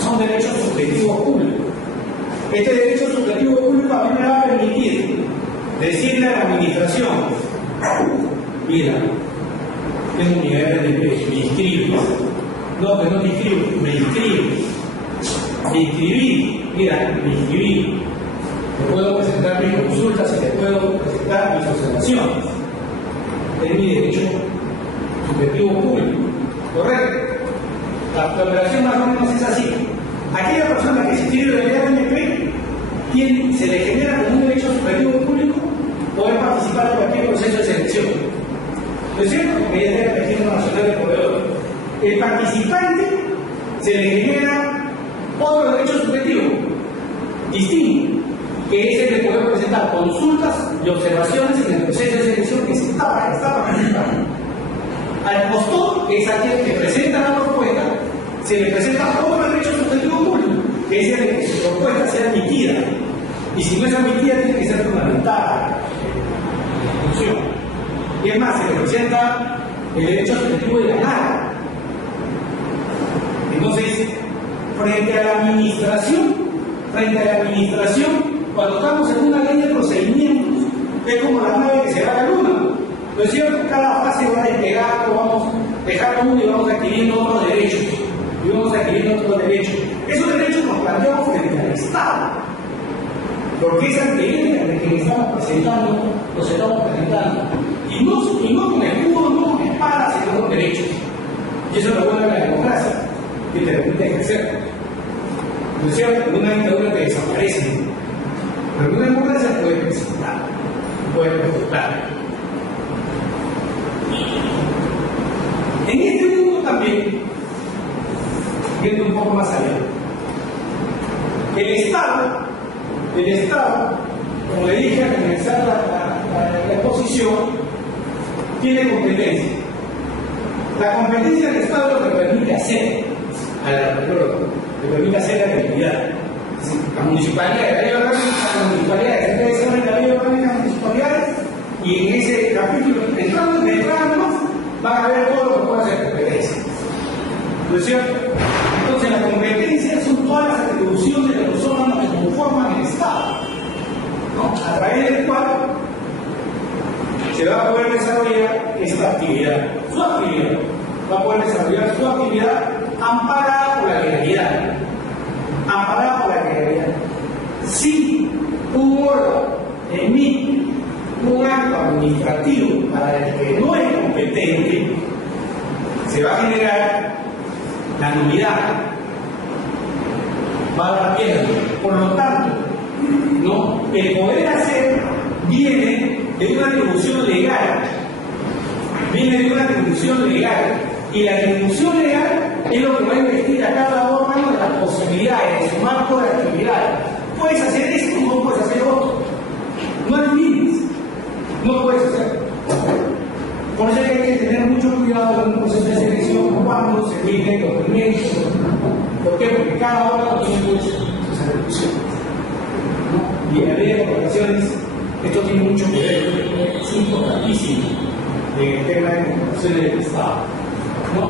Son derechos subjetivos públicos. Este derecho subjetivo público a mí me va a permitir decirle a la administración: mira, tengo mi RNP, me inscribes. No, que no te inscribes, me inscribes. Me inscribí, mira, me inscribí. Te puedo presentar mis consultas y te puedo presentar mis observaciones. Es mi derecho subjetivo público. ¿Correcto? La operación más o menos es así. Aquella persona que se inscribe en el RNP se le genera como un derecho subjetivo público poder participar en cualquier proceso de selección. ¿No es cierto? Mediante el Registro Nacional de Proveedores. El participante se le genera otro derecho subjetivo distinto, que es el de poder presentar consultas y observaciones en el proceso de selección que se está participando. Al postor, que es aquel que presenta la propuesta, se le presenta otro derecho subjetivo público, que es el de que su propuesta sea admitida. Y si no es admitida, tiene que ser fundamentada en la discusión. Y es más, se le presenta el derecho subjetivo de ganar. Entonces, frente a la administración, cuando estamos en una ley de procedimientos, es como la nave que se va a la luna. ¿No es cierto? Cada fase va despegando, vamos dejando uno y vamos adquiriendo otros derechos. Esos derechos nos planteamos frente al Estado. Porque es ante él de que estamos presentando. Y no con escudo, no con espadas, sino con derechos. Y eso es lo bueno de la democracia, que te permite ejercer. ¿No es cierto? En una dictadura te desaparecen. Pero en una democracia puedes presentar, puedes protestar. En este mundo también, viendo un poco más allá, el Estado, como le dije al comenzar la exposición, tiene competencia. La competencia del Estado es lo que permite hacer la actividad. La municipalidad, la ley orgánica de municipalidades, y en ese capítulo, entrando van a ver todo lo que puede hacer competencia. ¿No es cierto? Entonces, la competencia son todas las atribuciones de los órganos que conforman el Estado, ¿no? A través del cual se va a poder desarrollar esta actividad. Va a poder desarrollar su actividad amparada por la legalidad. Si un órgano emite un acto administrativo para el que no es competente, se va a generar la nulidad, va a dar piedra. Por lo tanto, ¿no? El poder hacer viene de una atribución legal, y la atribución legal es lo que va a investir a cada órgano de las posibilidades, de su marco de actividades. Puedes hacer esto, no puedes hacer otro. No hay límites, no puedes hacer. Por eso hay que tener mucho cuidado en un proceso de selección cuando cada órgano tiene pues sus atribuciones, ¿no? Y en la ley de corporaciones esto tiene mucho que ver, es importantísimo en el tema de corporaciones del Estado, ¿no?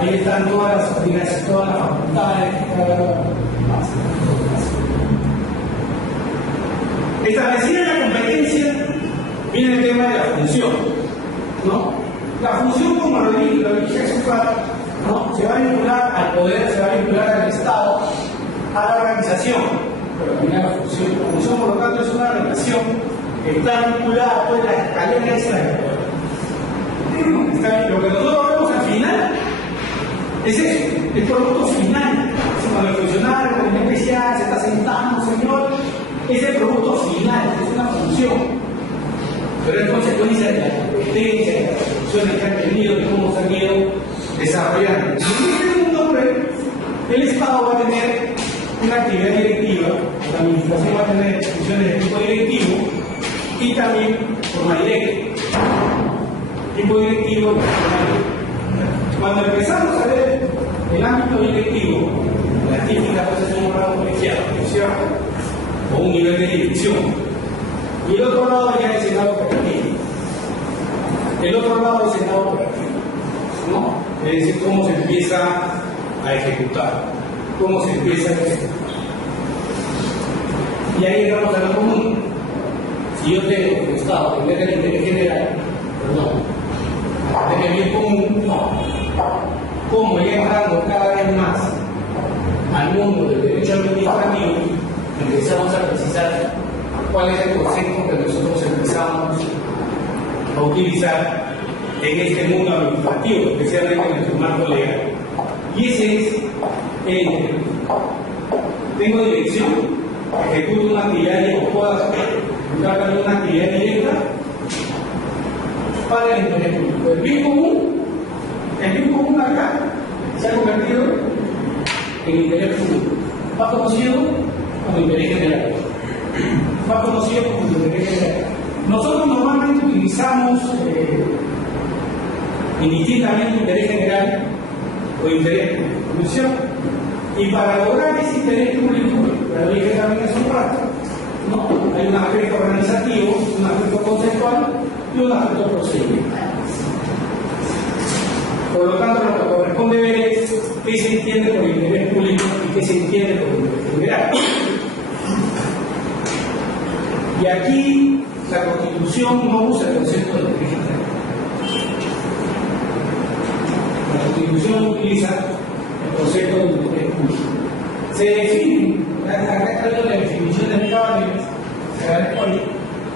Ahí están todas las obligaciones, todas las facultades, establecida la competencia viene el tema de la función, ¿no? La función, como lo dije hace un rato, ¿no? Se va a vincular al poder, se va a vincular al Estado, a la organización, pero también a la función. La función, por lo tanto, es una relación que está vinculada a la escalera esa del poder. Lo que nosotros vemos al final es eso, el producto final. Cuando el funcionario, el comité especial, se está sentando, señor, es el producto final, es una función. Pero es consecuencia de la competencia, de las soluciones que han tenido, de cómo se han ido desarrollando. En este mundo cruel, el Estado va a tener una actividad directiva, la administración va a tener funciones de tipo directivo y también forma directa. Tipo directivo, cuando empezamos a ver el ámbito directivo, la típica pues es un grado colegiado, ¿cierto? O un nivel de dirección. Y el otro lado ya es el Senado operativo. El otro lado es el Senado operativo, ¿no? Es decir, cómo se empieza a ejecutar, cómo se empieza a ejecutar. Y ahí entramos a lo común. Si yo tengo un Estado que mete el interés general, perdón, el bien común, no. Como ya entrando cada vez más al mundo del derecho administrativo, empezamos a precisar cuál es el concepto que nosotros empezamos a utilizar en este mundo administrativo, especialmente en nuestro marco legal. Y ese es tengo dirección, ejecuto una actividad directa, puedo ejecutar también una actividad directa para el interés público. El bien común acá se ha convertido en interés público, más conocido como interés general. Más conocido como interés general. Nosotros normalmente utilizamos indistintamente interés general o interés público. Y para lograr ese interés público, la ley que también es un rato, ¿no? Hay un aspecto organizativo, un aspecto conceptual y un aspecto procedimental. Por lo tanto, lo que corresponde ver es qué se entiende por interés público y qué se entiende por interés general. Y aquí la Constitución no usa el concepto de interés general. La Constitución utiliza el concepto de interés público. Se define, acá está la definición de Cavalier,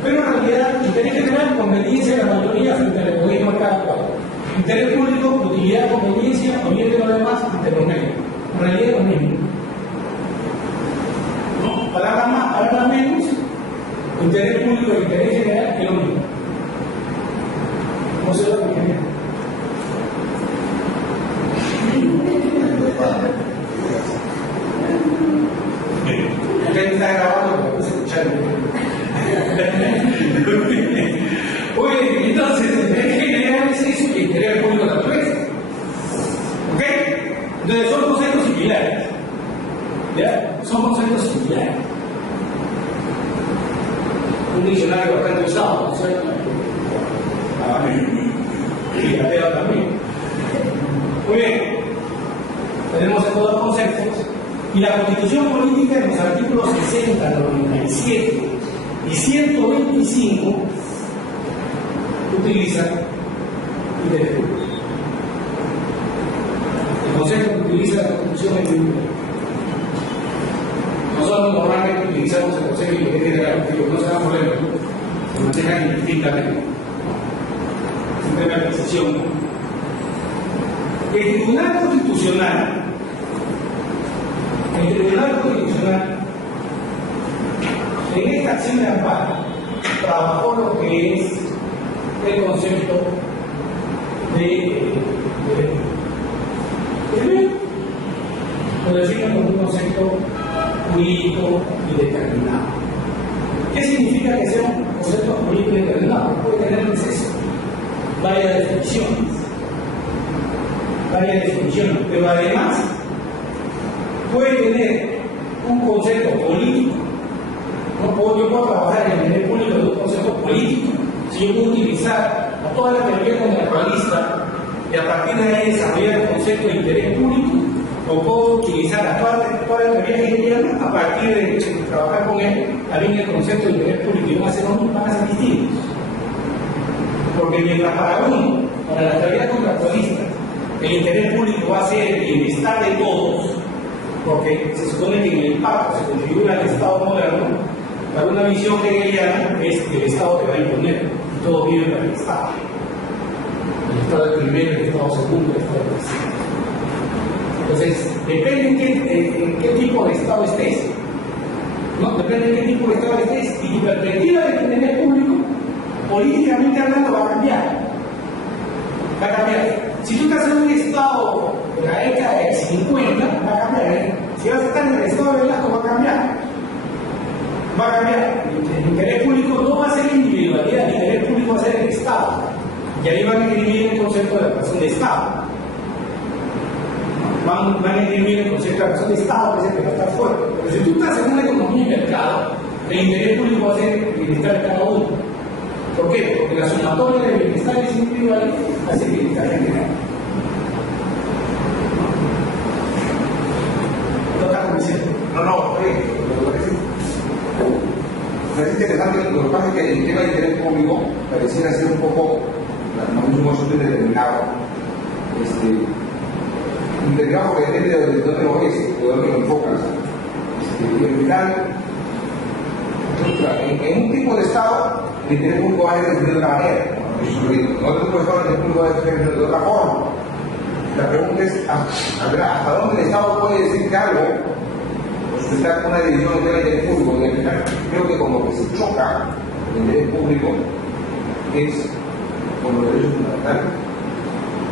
pero en realidad interés general, conveniencia de la mayoría frente al egoísmo de cada cual. Interés público, utilidad, conveniencia, o bien de lo demás ante los medios. En realidad es lo mismo. ¿No? Palabras más, palabras menos. Interés público e interés general es lo mismo. ¿Cómo se lo entiende? Usted está grabando porque puede escuchar. Oye, entonces, interés general es eso que interés público naturaleza. ¿Ok? Entonces son conceptos similares. ¿Ya? Son conceptos similares. Un diccionario bastante usado, ¿no es cierto? Y la tela también. Muy bien. Tenemos estos dos conceptos. Y la Constitución Política en los artículos 60, 97 y 125 utiliza interés público. El concepto que utiliza la Constitución es muy Nosotros normalmente utilizamos el concepto de interés general, pero no se da problema, se manejan indistintamente. Siempre hay una precisión. El Tribunal Constitucional en esta acción de amparo trabajó lo que es el concepto de lo define como un concepto jurídico y determinado. ¿Qué significa que sea un concepto jurídico y determinado? Puede tener un exceso, varias definiciones, pero además puede tener un concepto político. Yo puedo trabajar en el nivel público de un concepto político. Si yo puedo utilizar a toda la teoría contractualista y a partir de ahí desarrollar el concepto de interés público, o puedo utilizar a toda la teoría hegeliana a partir de trabajar con él también el concepto de interés público, y van a ser distintos. Porque mientras para uno, para la teoría contractualista, el interés público va a ser el bienestar de todos, porque se supone que en el pacto se configura el Estado moderno. Para una visión hegeliana es que el Estado te va a imponer y todos viven para el Estado. El Estado de primero, el Estado segundo, el Estado tercero. Entonces, depende en qué tipo de Estado estés. ¿No? Depende de qué tipo de Estado estés y tu perspectiva del interés público, políticamente hablando, va a cambiar. Va a cambiar. Si tú estás en un Estado de la década de 50, va a cambiar. Si vas a estar en el Estado de Velasco, va a cambiar. Va a cambiar. El interés público no va a ser individualidad, el interés público va a ser el Estado. Y ahí van a escribir el concepto de la razón de Estado. Van a escribir el concepto de la razón de Estado, que es el que va a estar fuerte. Pero si tú estás en una economía y mercado, el interés público va a ser el bienestar de cada uno. ¿Por qué? Porque la sumatoria de bienestares individuales hace el bienestar general. ¿No estás convenciendo? No, es interesante. Lo que pasa es que el tema de interés público pareciera ser un poco, un asunto determinado. Determinado porque depende de dónde lo ves, de dónde lo enfocas. Y al final, en un tipo de Estado, el interés público va a ser definido de una manera. En otro tipo de Estado, el interés público va a ser definido de otra forma. La pregunta es, ¿hasta dónde el Estado puede decir que algo sustentar una división entre el interés público y el mercado? Creo que con lo que se choca el interés público es con los derechos fundamentales.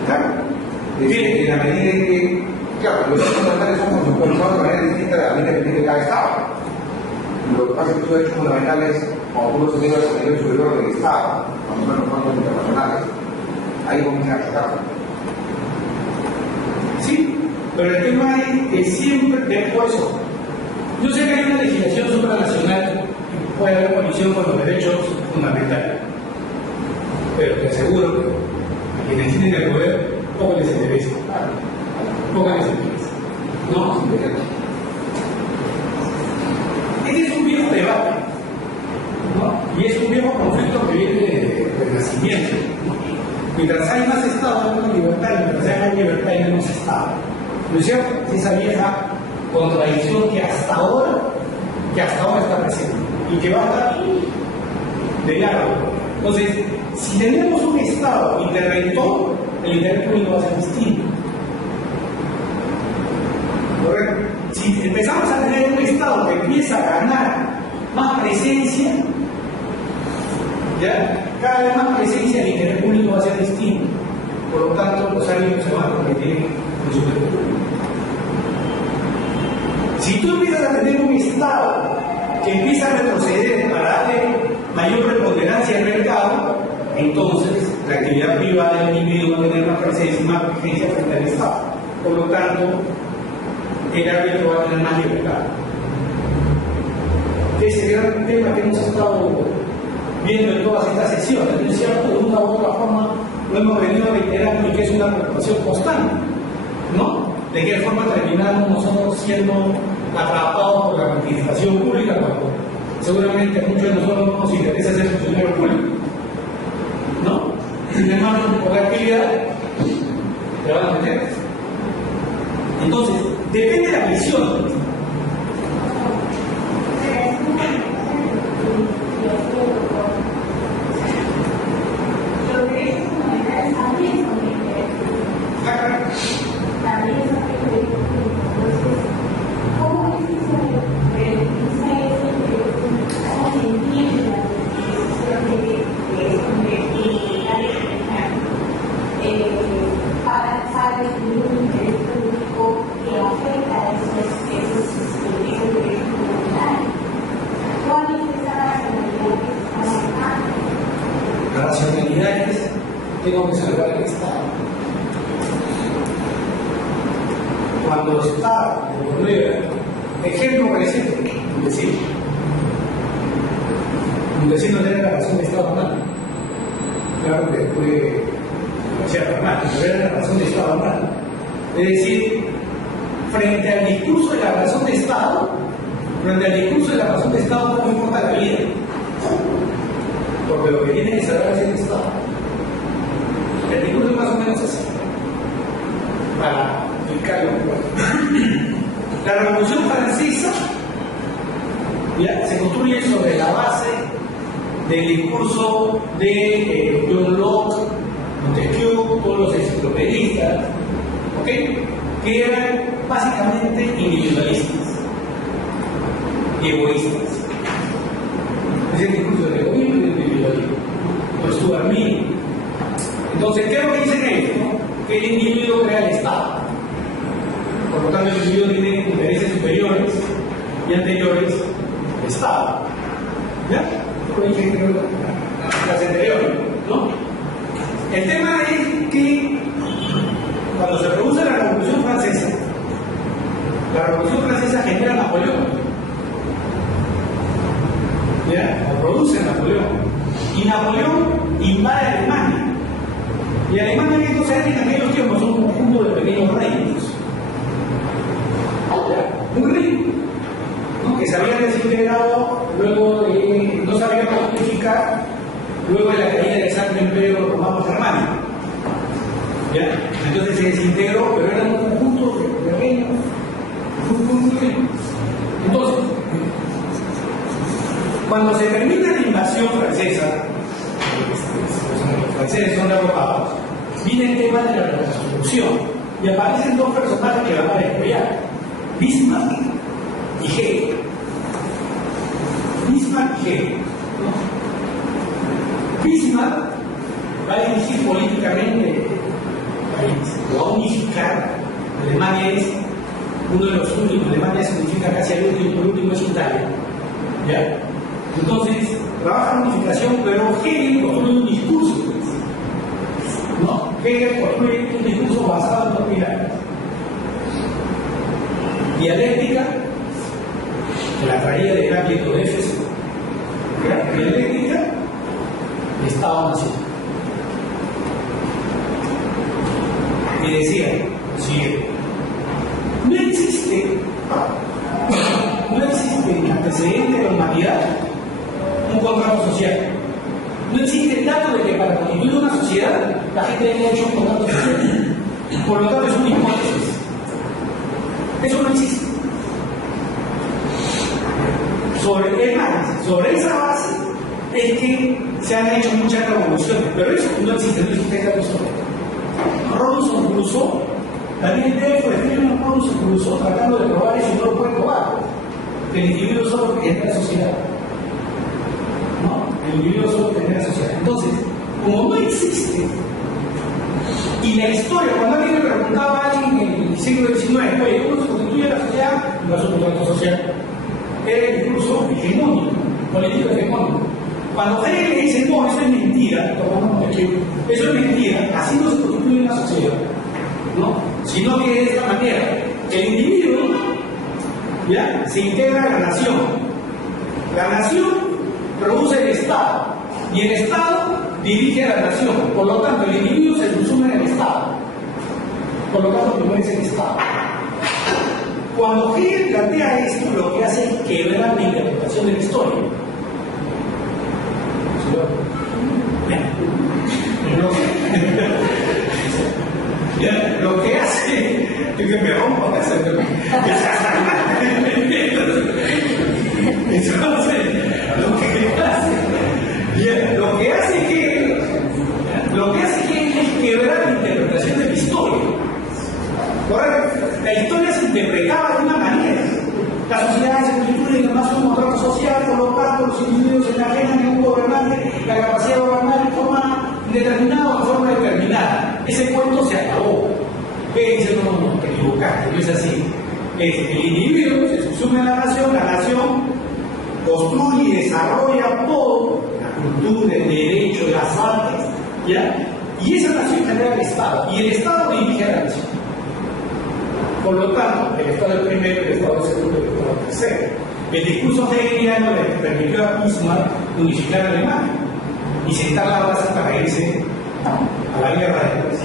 Claro. En la medida en que, claro, los derechos fundamentales son conceptualizados de manera distinta a la medida que tiene cada Estado. Lo que pasa es que estos derechos fundamentales, como tú los tienes a nivel superior del Estado, cuando son los fondos internacionales, ahí comienzan a chocar. Sí, pero el tema es que siempre, por eso, yo sé que hay una legislación supranacional que puede haber colisión con los derechos fundamentales, pero te aseguro que a quienes tienen el poder poco les interesa. Poco les interesa. No, este es un viejo debate, ¿no? Y es un viejo conflicto que viene del nacimiento. Mientras hay más Estado, hay menos libertad, y mientras hay más libertad, hay menos Estado. ¿No es cierto? Esa vieja contradicción que hasta ahora está presente y que va a estar de largo. Entonces, si tenemos un Estado interventor, el interés público va a ser distinto. ¿Correcto? Si empezamos a tener un Estado que empieza a ganar más presencia, ¿ya? Cada vez más presencia, el interés público va a ser distinto. Por lo tanto, los árbitros se van a convertir en superhéroes. Si tú empiezas a tener un Estado que empieza a retroceder para darle mayor preponderancia al mercado, entonces la actividad privada del individuo va a tener más presencia y más vigencia frente al Estado. Por lo tanto, el árbitro va a tener más libertad. Ese gran tema que hemos estado viendo en todas estas sesiones, ¿no es cierto? De una u otra forma lo hemos venido reiterando y que es una preocupación constante, ¿no? De qué forma terminamos nosotros siendo atrapados por la participación pública cuando seguramente a muchos de nosotros no nos interesa ser funcionario público, ¿no? Sin embargo, por la actividad te van a meter. Entonces, depende de la visión. La racionalidad es: tengo que salvar el Estado. Cuando está Ejemplo reciente, un vecino tiene la razón de Estado armado. Claro que fue demasiado armado, pero era la razón de Estado armado. Es decir, frente al discurso de la razón de Estado, no importa la vida. Porque lo que tiene que saber es el Estado. El discurso es más o menos así. Para explicarlo un poco. La Revolución Francesa se construye sobre la base del discurso de John Locke, Montesquieu, todos los enciclopedistas, que eran básicamente individualistas y egoístas. Es el discurso del egoísmo y del individualismo. Por Stuart Mill. Entonces, ¿qué es lo que dicen ellos? Que el individuo crea el Estado. Por lo tanto, el individuo tiene intereses superiores y anteriores al Estado. ¿Ya? Lo dije creo las anteriores, ¿no? El tema es que cuando se produce la Revolución Francesa genera a Napoleón. ¿Ya? Lo produce Napoleón. Y Napoleón invade Alemania. Y Alemania, que no se hace en aquellos tiempos, son un conjunto de pequeños reinos. Un reino, ¿no? Que se había desintegrado luego de, no sabía cómo unificar luego de la caída del Sacro Imperio Romano Germánico. ¿Ya? Entonces se desintegró, pero era un conjunto de reinos. Entonces, cuando se termina la invasión francesa, los franceses son derrotados, viene el tema de la reconstrucción y aparecen dos personajes que van a despegar: Bismarck y Hegel. Bismarck va a dirigir políticamente el país, lo va a unificar. Alemania es uno de los últimos, Alemania se unifica casi al último, el último es Italia. ¿Ya? Entonces, trabaja en unificación, pero Hegel construye un discurso. ¿No? Hegel construye un discurso basado en dos pilares: dialéctica, que la traía de Heráclito de Éfeso, dialéctica, Estado-nación. Y decía, no existe en antecedente de la humanidad un contrato social. No existe el dato de que para constituir una sociedad la gente haya hecho un contrato social. Por lo tanto, es una hipótesis. Eso no existe. Sobre esa base es que se han hecho muchas revoluciones, pero eso no existe en la historia. Robinson Crusoe, también Freeman Robinson Crusoe, tratando de probar eso y no lo puede probar. Que el individuo solo genera sociedad. ¿No? El individuo solo genera sociedad. Entonces, como no existe, y la historia, cuando alguien le preguntaba a alguien en el siglo XIX, oye, ¿cómo se constituye la sociedad? No es un contrato social. Era el discurso hegemónico, político hegemónico. Cuando Hegel le dice, no, eso es mentira, eso es mentira, así no se constituye una sociedad, ¿no? Sino que de esta manera, el individuo ¿ya? Se integra a la nación produce el Estado, y el Estado dirige a la nación, por lo tanto el individuo se consume en el Estado, por lo tanto primero es el Estado. Cuando Hegel plantea esto, lo que hace es quebrar la interpretación de la historia. Lo que hace es que me rompo entonces lo que hace que es quebrar la interpretación de la historia. Correcto. La historia se interpretaba de una manera. La sociedad se constituye en más un contrato social, por lo tanto los individuos se enajenan en un gobernante la capacidad de gobernar de forma determinada o de forma determinada. Ese cuento se acabó. Él dice, no, te equivocaste, no es así. El individuo se subsume a la nación construye y desarrolla todo, la cultura, el derecho, las artes, ¿ya? Y esa nación genera el Estado, y el Estado dirige a la nación. Por lo tanto, el Estado es primero, el Estado es segundo, el Estado es tercero. El discurso hegeliano le permitió a Bismarck unificar a Alemania y sentar la base para irse a la guerra después.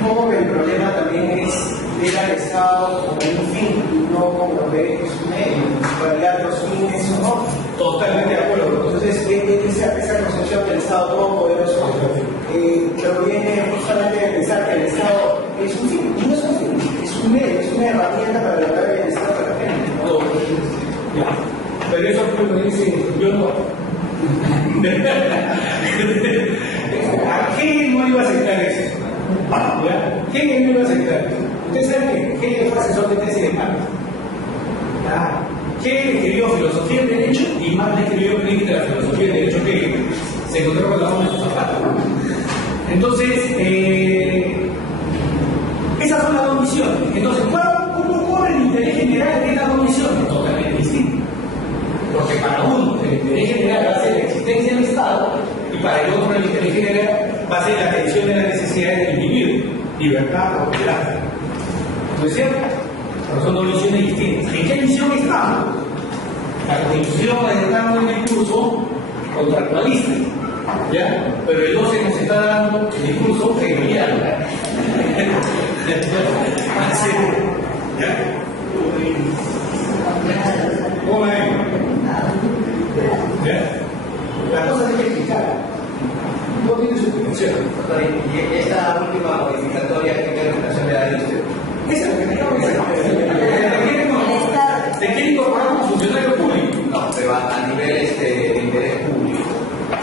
Un poco que el problema también es ver al Estado como un fin y no como derechos medios. En realidad los fines son otros. Totalmente de acuerdo. Entonces, esa concepción del Estado todopoderoso proviene justamente de pensar que el Estado es un fin, y no es un fin, es un medio, es una herramienta para lograr el bienestar de la gente. No, ya. Pero eso fue lo que dice yo no. ¿A Hegel no iba a aceptar eso? ¿Ya? Hegel no iba a aceptar eso. Ustedes saben que Hegel fue asesor de tesis de Marx. Hegel escribió filosofía del derecho y Marx escribió crítica de la filosofía del derecho que se encontró con la mano en sus zapatos. Entonces, esas son las dos misiones. Entonces, ¿cómo corre el interés general de estas dos misiones? Totalmente distinto. Porque para uno el interés general va a ser la existencia del Estado y para el otro el interés general va a ser la atención de las necesidades del individuo, libertad, propiedad. ¿No es cierto? Pero son dos misiones distintas. ¿En qué misión estamos? La Constitución está dando un discurso contractualista, ¿ya? Pero el 12 nos está dando el discurso hegeliano. ¿Ya? ¿Cómo me ven? ¿Ya? La cosa hay que explicar. No tiene su explicación. Y esta última modificatoria que tiene relación de la lista. Esa es lo que me acabo de decir. ¿Se quiere incorporar como funcionario público? No, pero a nivel de interés público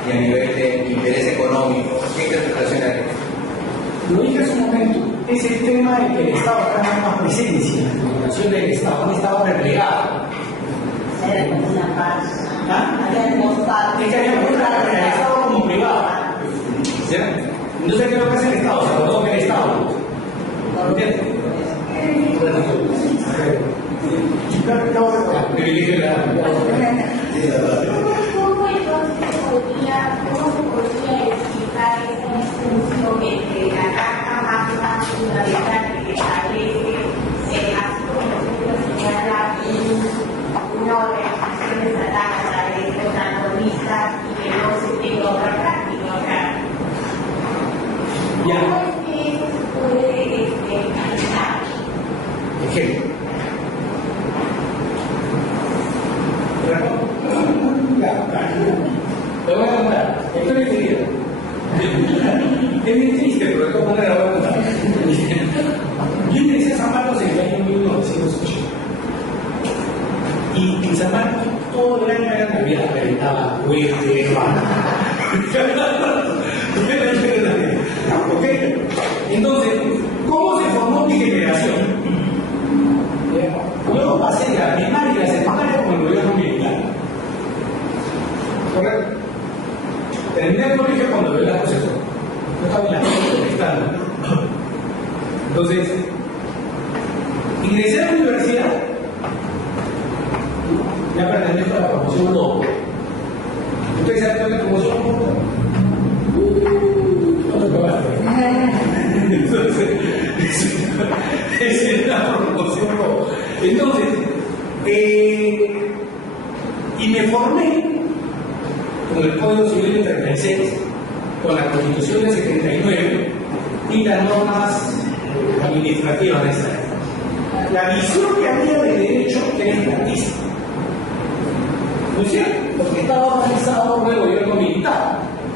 y a nivel de interés económico, ¿qué relación hay? Lo dije hace un momento, es el tema en que el Estado está dando más presencia en la comunicación del Estado, un Estado replegado. Era como una paz. ¿Ah? Había dos partes. Es que había muestra el Estado como privado. ¿Ya? Entonces, ¿qué es lo que hace el Estado? Se lo toca el Estado. ¿Entiendes? Privilegio de la... ¿Cómo se podría explicar esa distinción entre la Carta Magna Fundamental que establece, así como se señala, una organización estatal a través de una autonomista y que no se tenga otra práctica? ¿Cómo es que eso se puede analizar? Ejemplo. Te voy a contar, esto es querida. Es muy triste, pero de todas maneras voy a contar. Yo ingresé a San Marcos en el año 1980. Y en San Marcos todo el año era Navidad, reventaba cohetes, ¿ok? Entonces, ¿cómo se formó mi generación? Luego pasé de la primaria y la secundaria con el gobierno militar. ¿Correcto? Terminé el colegio cuando veo la procesión. Yo estaba en la escuela protestando. Entonces, ingresé a la universidad. Ya pertenezco a la promoción 2. ¿Ustedes saben qué es la promoción 1? No te acabaste. Entonces, esa es la promoción 2. Entonces, y me formé con el Código Civil del 36, con la Constitución del 79 y las normas administrativas de esa época. La visión que había de derecho era estatista. ¿No es cierto? Porque estaba organizado por el gobierno militar.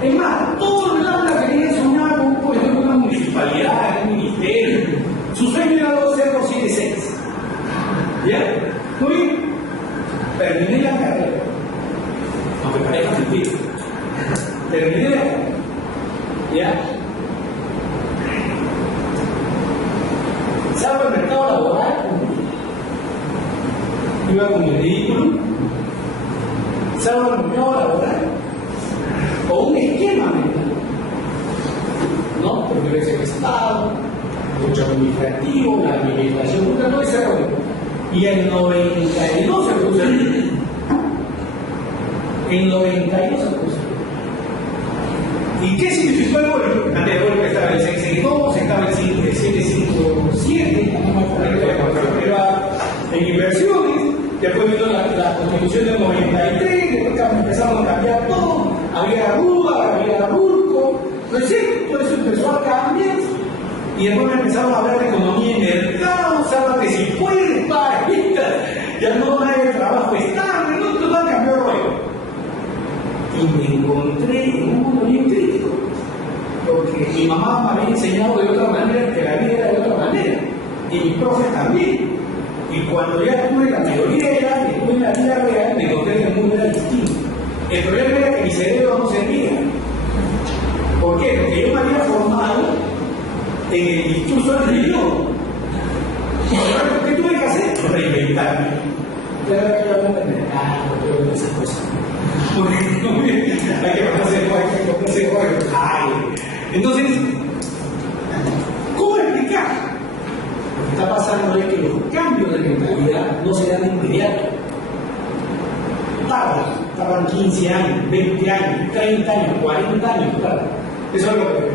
Es más, todos los habla querían soñar con, por ejemplo, una municipalidad, un ministerio. Su sueño era ser 276. ¿Ya? Muy bien. Terminé la carrera. Aunque parezca mentira. Terminé la carrera. ¿Ya? Salgo al mercado laboral. Iba con mi vehículo. Salgo al mercado laboral. O un esquema mental. ¿No? Porque es el Estado, mucho administrativo, la administración pública, todo ese rollo. Y el 92 se puso el 92 se puso. ¿Y qué significó el golpe? Antes del golpe estaba el 662, estaba el después vino la Constitución del 93, después empezaron a cambiar todo, había Rúa, había Burco, no sé, todo eso empezó a cambiar, y después me empezaron a hablar de economía y mercado, sábate si puedes, parita, ya no hay trabajo estable, no, todo ha cambiado el rollo. Y me encontré en un mundo bien crítico, porque mi mamá me había enseñado de otra manera, que la vida era de otra manera, y mis profes también. Y cuando ya tuve la mayoría de edad, y estuve en la vida real, me encontré que el mundo era distinto. El problema era que mi cerebro no servía. ¿Por qué? Porque yo me había formado en el discurso del religión. ¿Qué tuve que hacer? Reinventarme. Pero yo hablo de mercado, todo esas cosas. Porque hay que comprarse rollo. Ay. Entonces, ¿cómo explicar? Lo que está pasando es que los cambios de mentalidad no se dan de inmediato. Tardan 15 años, 20 años, 30 años, 40 años, claro. Eso es lo que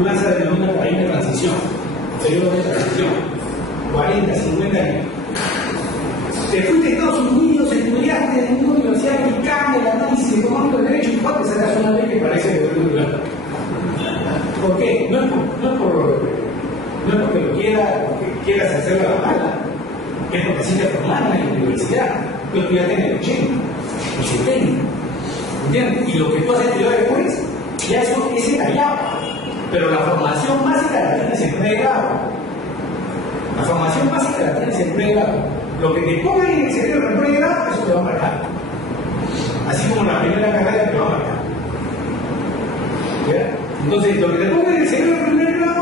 una se denomina país de transición, periodo de transición, 40, 50 años. Te fuiste a Estados Unidos, estudiaste en una universidad americana el análisis económico del derecho y cuando sacas una ley que parece de regular. ¿Por qué? No es porque lo quieras hacer a la mala, es porque sí te formaron en la universidad. Tú estudiaste en el 80, el 70, ¿entiendes? Y lo que tú has estudiado después, ya eso es en la llave. Pero la formación básica la tienes en pregrado. La formación básica la tienes en pregrado. Lo que te pongan en el cerebro en pregrado, eso te va a marcar. Así como la primera carrera te va a marcar. ¿Ya? Entonces, lo que te pongan en el cerebro en pregrado te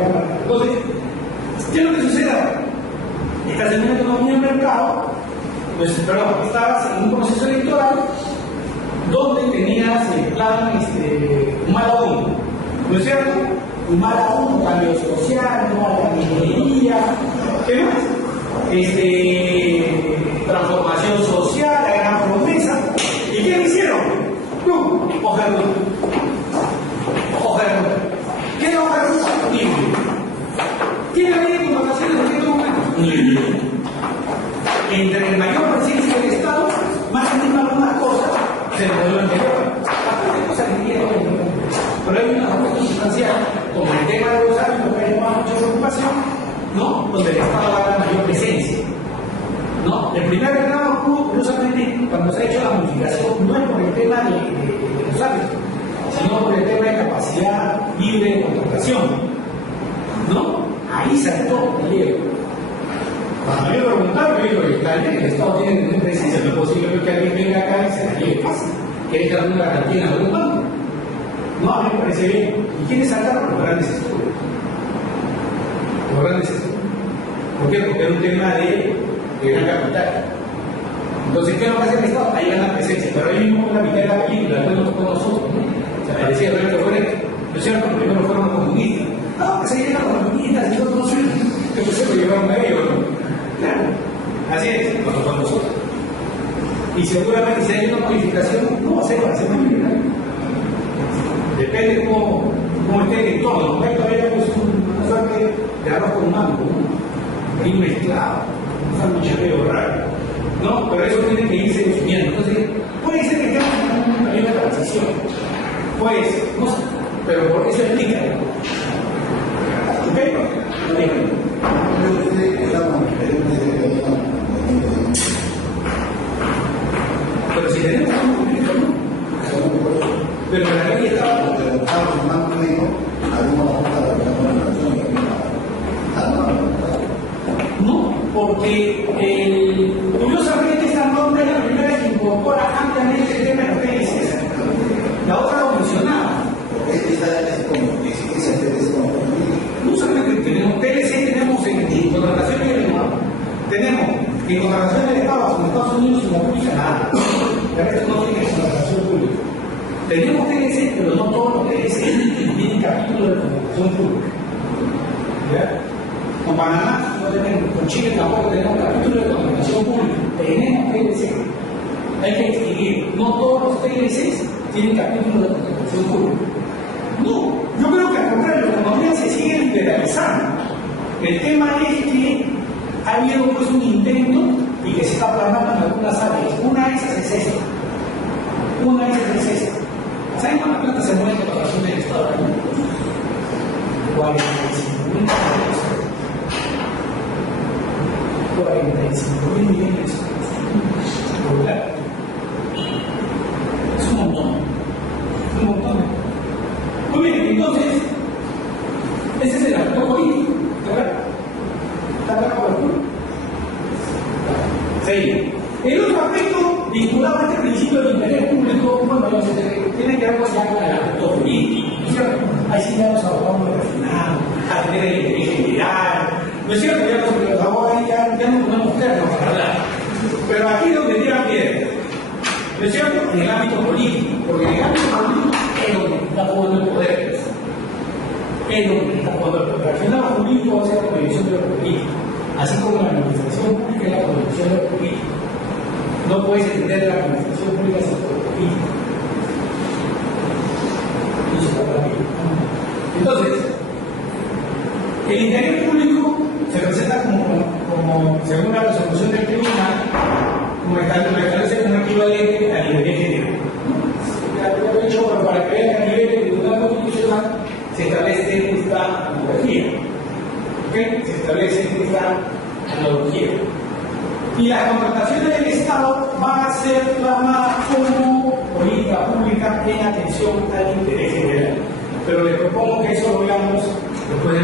va a marcar. Entonces, ¿qué es lo que sucede ahora? Estás en una economía de mercado, pues, perdón, estabas en un proceso electoral donde tenías el plan un mal abono, ¿no es cierto? Un mal abono, cambio social, no a la minería, ¿qué más? Transformación social, la gran promesa. ¿Y qué le hicieron? Hoja de ruta. ¿Qué es hoja de ruta? Libre. ¿Quién había connotaciones en este momento? Libre. Entre el mayor presencia del Estado, más encima algunas cosas se lo dio anterior. Bastante cosas que tienen que ver. Pero hay una cuestión sustancial, como el tema de los hábitos que hay más mucha preocupación, ¿no? Donde el Estado va a dar mayor presencia. ¿No? El primer grado, curiosamente, cuando se ha hecho la modificación, no es por el tema de los hábitos, sino por el tema de capacidad libre de contratación. ¿No? Ahí saltó el Diego. Cuando me preguntaron, yo digo, el Estado tiene que tener presencia, no es posible que alguien venga acá y se la lleve fácil. ¿Quiere que alguna garantía en algún banco? No, a mí me parece bien. ¿Y quiénes saltaron? Los grandes estudios. Los grandes estudios. ¿Por qué? Porque era un tema de gran capital. Entonces, ¿qué es lo que hace el Estado? Ahí gana presencia, pero ahí mismo la mitad de la película, después nos tocó a nosotros, ¿no? O sea, parecía Roberto Fuerte, ¿no es cierto? Primero fueron los comunistas. No, que se llegan los comunistas, y nosotros no sé, que se lo llevaron a ellos, ¿no? Claro, así es, nos tocó a nosotros. Y seguramente si hay una modificación, no va a ser para ser más liberal. Depende de cómo esté el entorno. Hay todavía pues una suerte de arroz con mango, ¿no? Ahí mezclado, un sanduchero raro, ¿no? Pero eso tiene que irse definiendo. Entonces, puede ser que estemos en una transición. Pues, no sé, pero por eso explica. ¿Ok? Pero si tenemos un conflicto, ¿no? Pero la ley estaba. No, porque curiosamente esta norma es la primera que incorpora ampliamente el tema de los PLCs. La otra lo mencionaba. No solamente tenemos PLC, tenemos en contratación del Estado. Tenemos en contratación del Estado, en Estados Unidos y en la pública nada. El resto no tiene contratación pública. Tenemos PLC, pero no todos los PLC tienen capítulo de contratación pública. ¿Ya? Con Panamá no tenemos, con Chile tampoco tenemos capítulo de contratación pública. Tenemos PLC. Hay que distinguir, no todos los PLCs tienen capítulo de contratación pública. No, yo creo que al contrario, la economía se sigue liberalizando. El tema es que ha habido pues un intento y que se está plasmando en algunas áreas. Una de esas es esta. ¿Saben cuántas plata se mueve con la razón del Estado? 45.000 millones. 45.000 millones. Es un montón. Muy bien, entonces, ese es el aspecto político, ¿verdad? ¿Está claro por el culo? Sí. El otro aspecto vinculado a este principio del interés público, bueno, tiene que ver con el aspecto político, ¿no es cierto? Ahí sí ya nos abogamos de refinado, a tener el interés general, ¿no es cierto? Ya los abogados ya no ponemos términos para hablar. Pero aquí es donde tira piedra, ¿no es cierto? En el ámbito político, porque en el ámbito político es donde está jugando el poder. Es donde está jugando el poder. Al final, lo jurídico va a ser la prohibición de lo político, así como la administración pública es la prohibición de lo político. No puedes entender la administración pública sin lo político. Entonces, el interés público se presenta como según la resolución del tribunal, como establece un equivalente al interés general. Ya lo he dicho, pero para que vean que a nivel del tribunal constitucional se establece esta analogía. ¿Okay? Se establece esta analogía. Y las contrataciones del Estado van a ser plasmadas como política pública en atención al interés general. Pero les propongo que eso lo veamos después de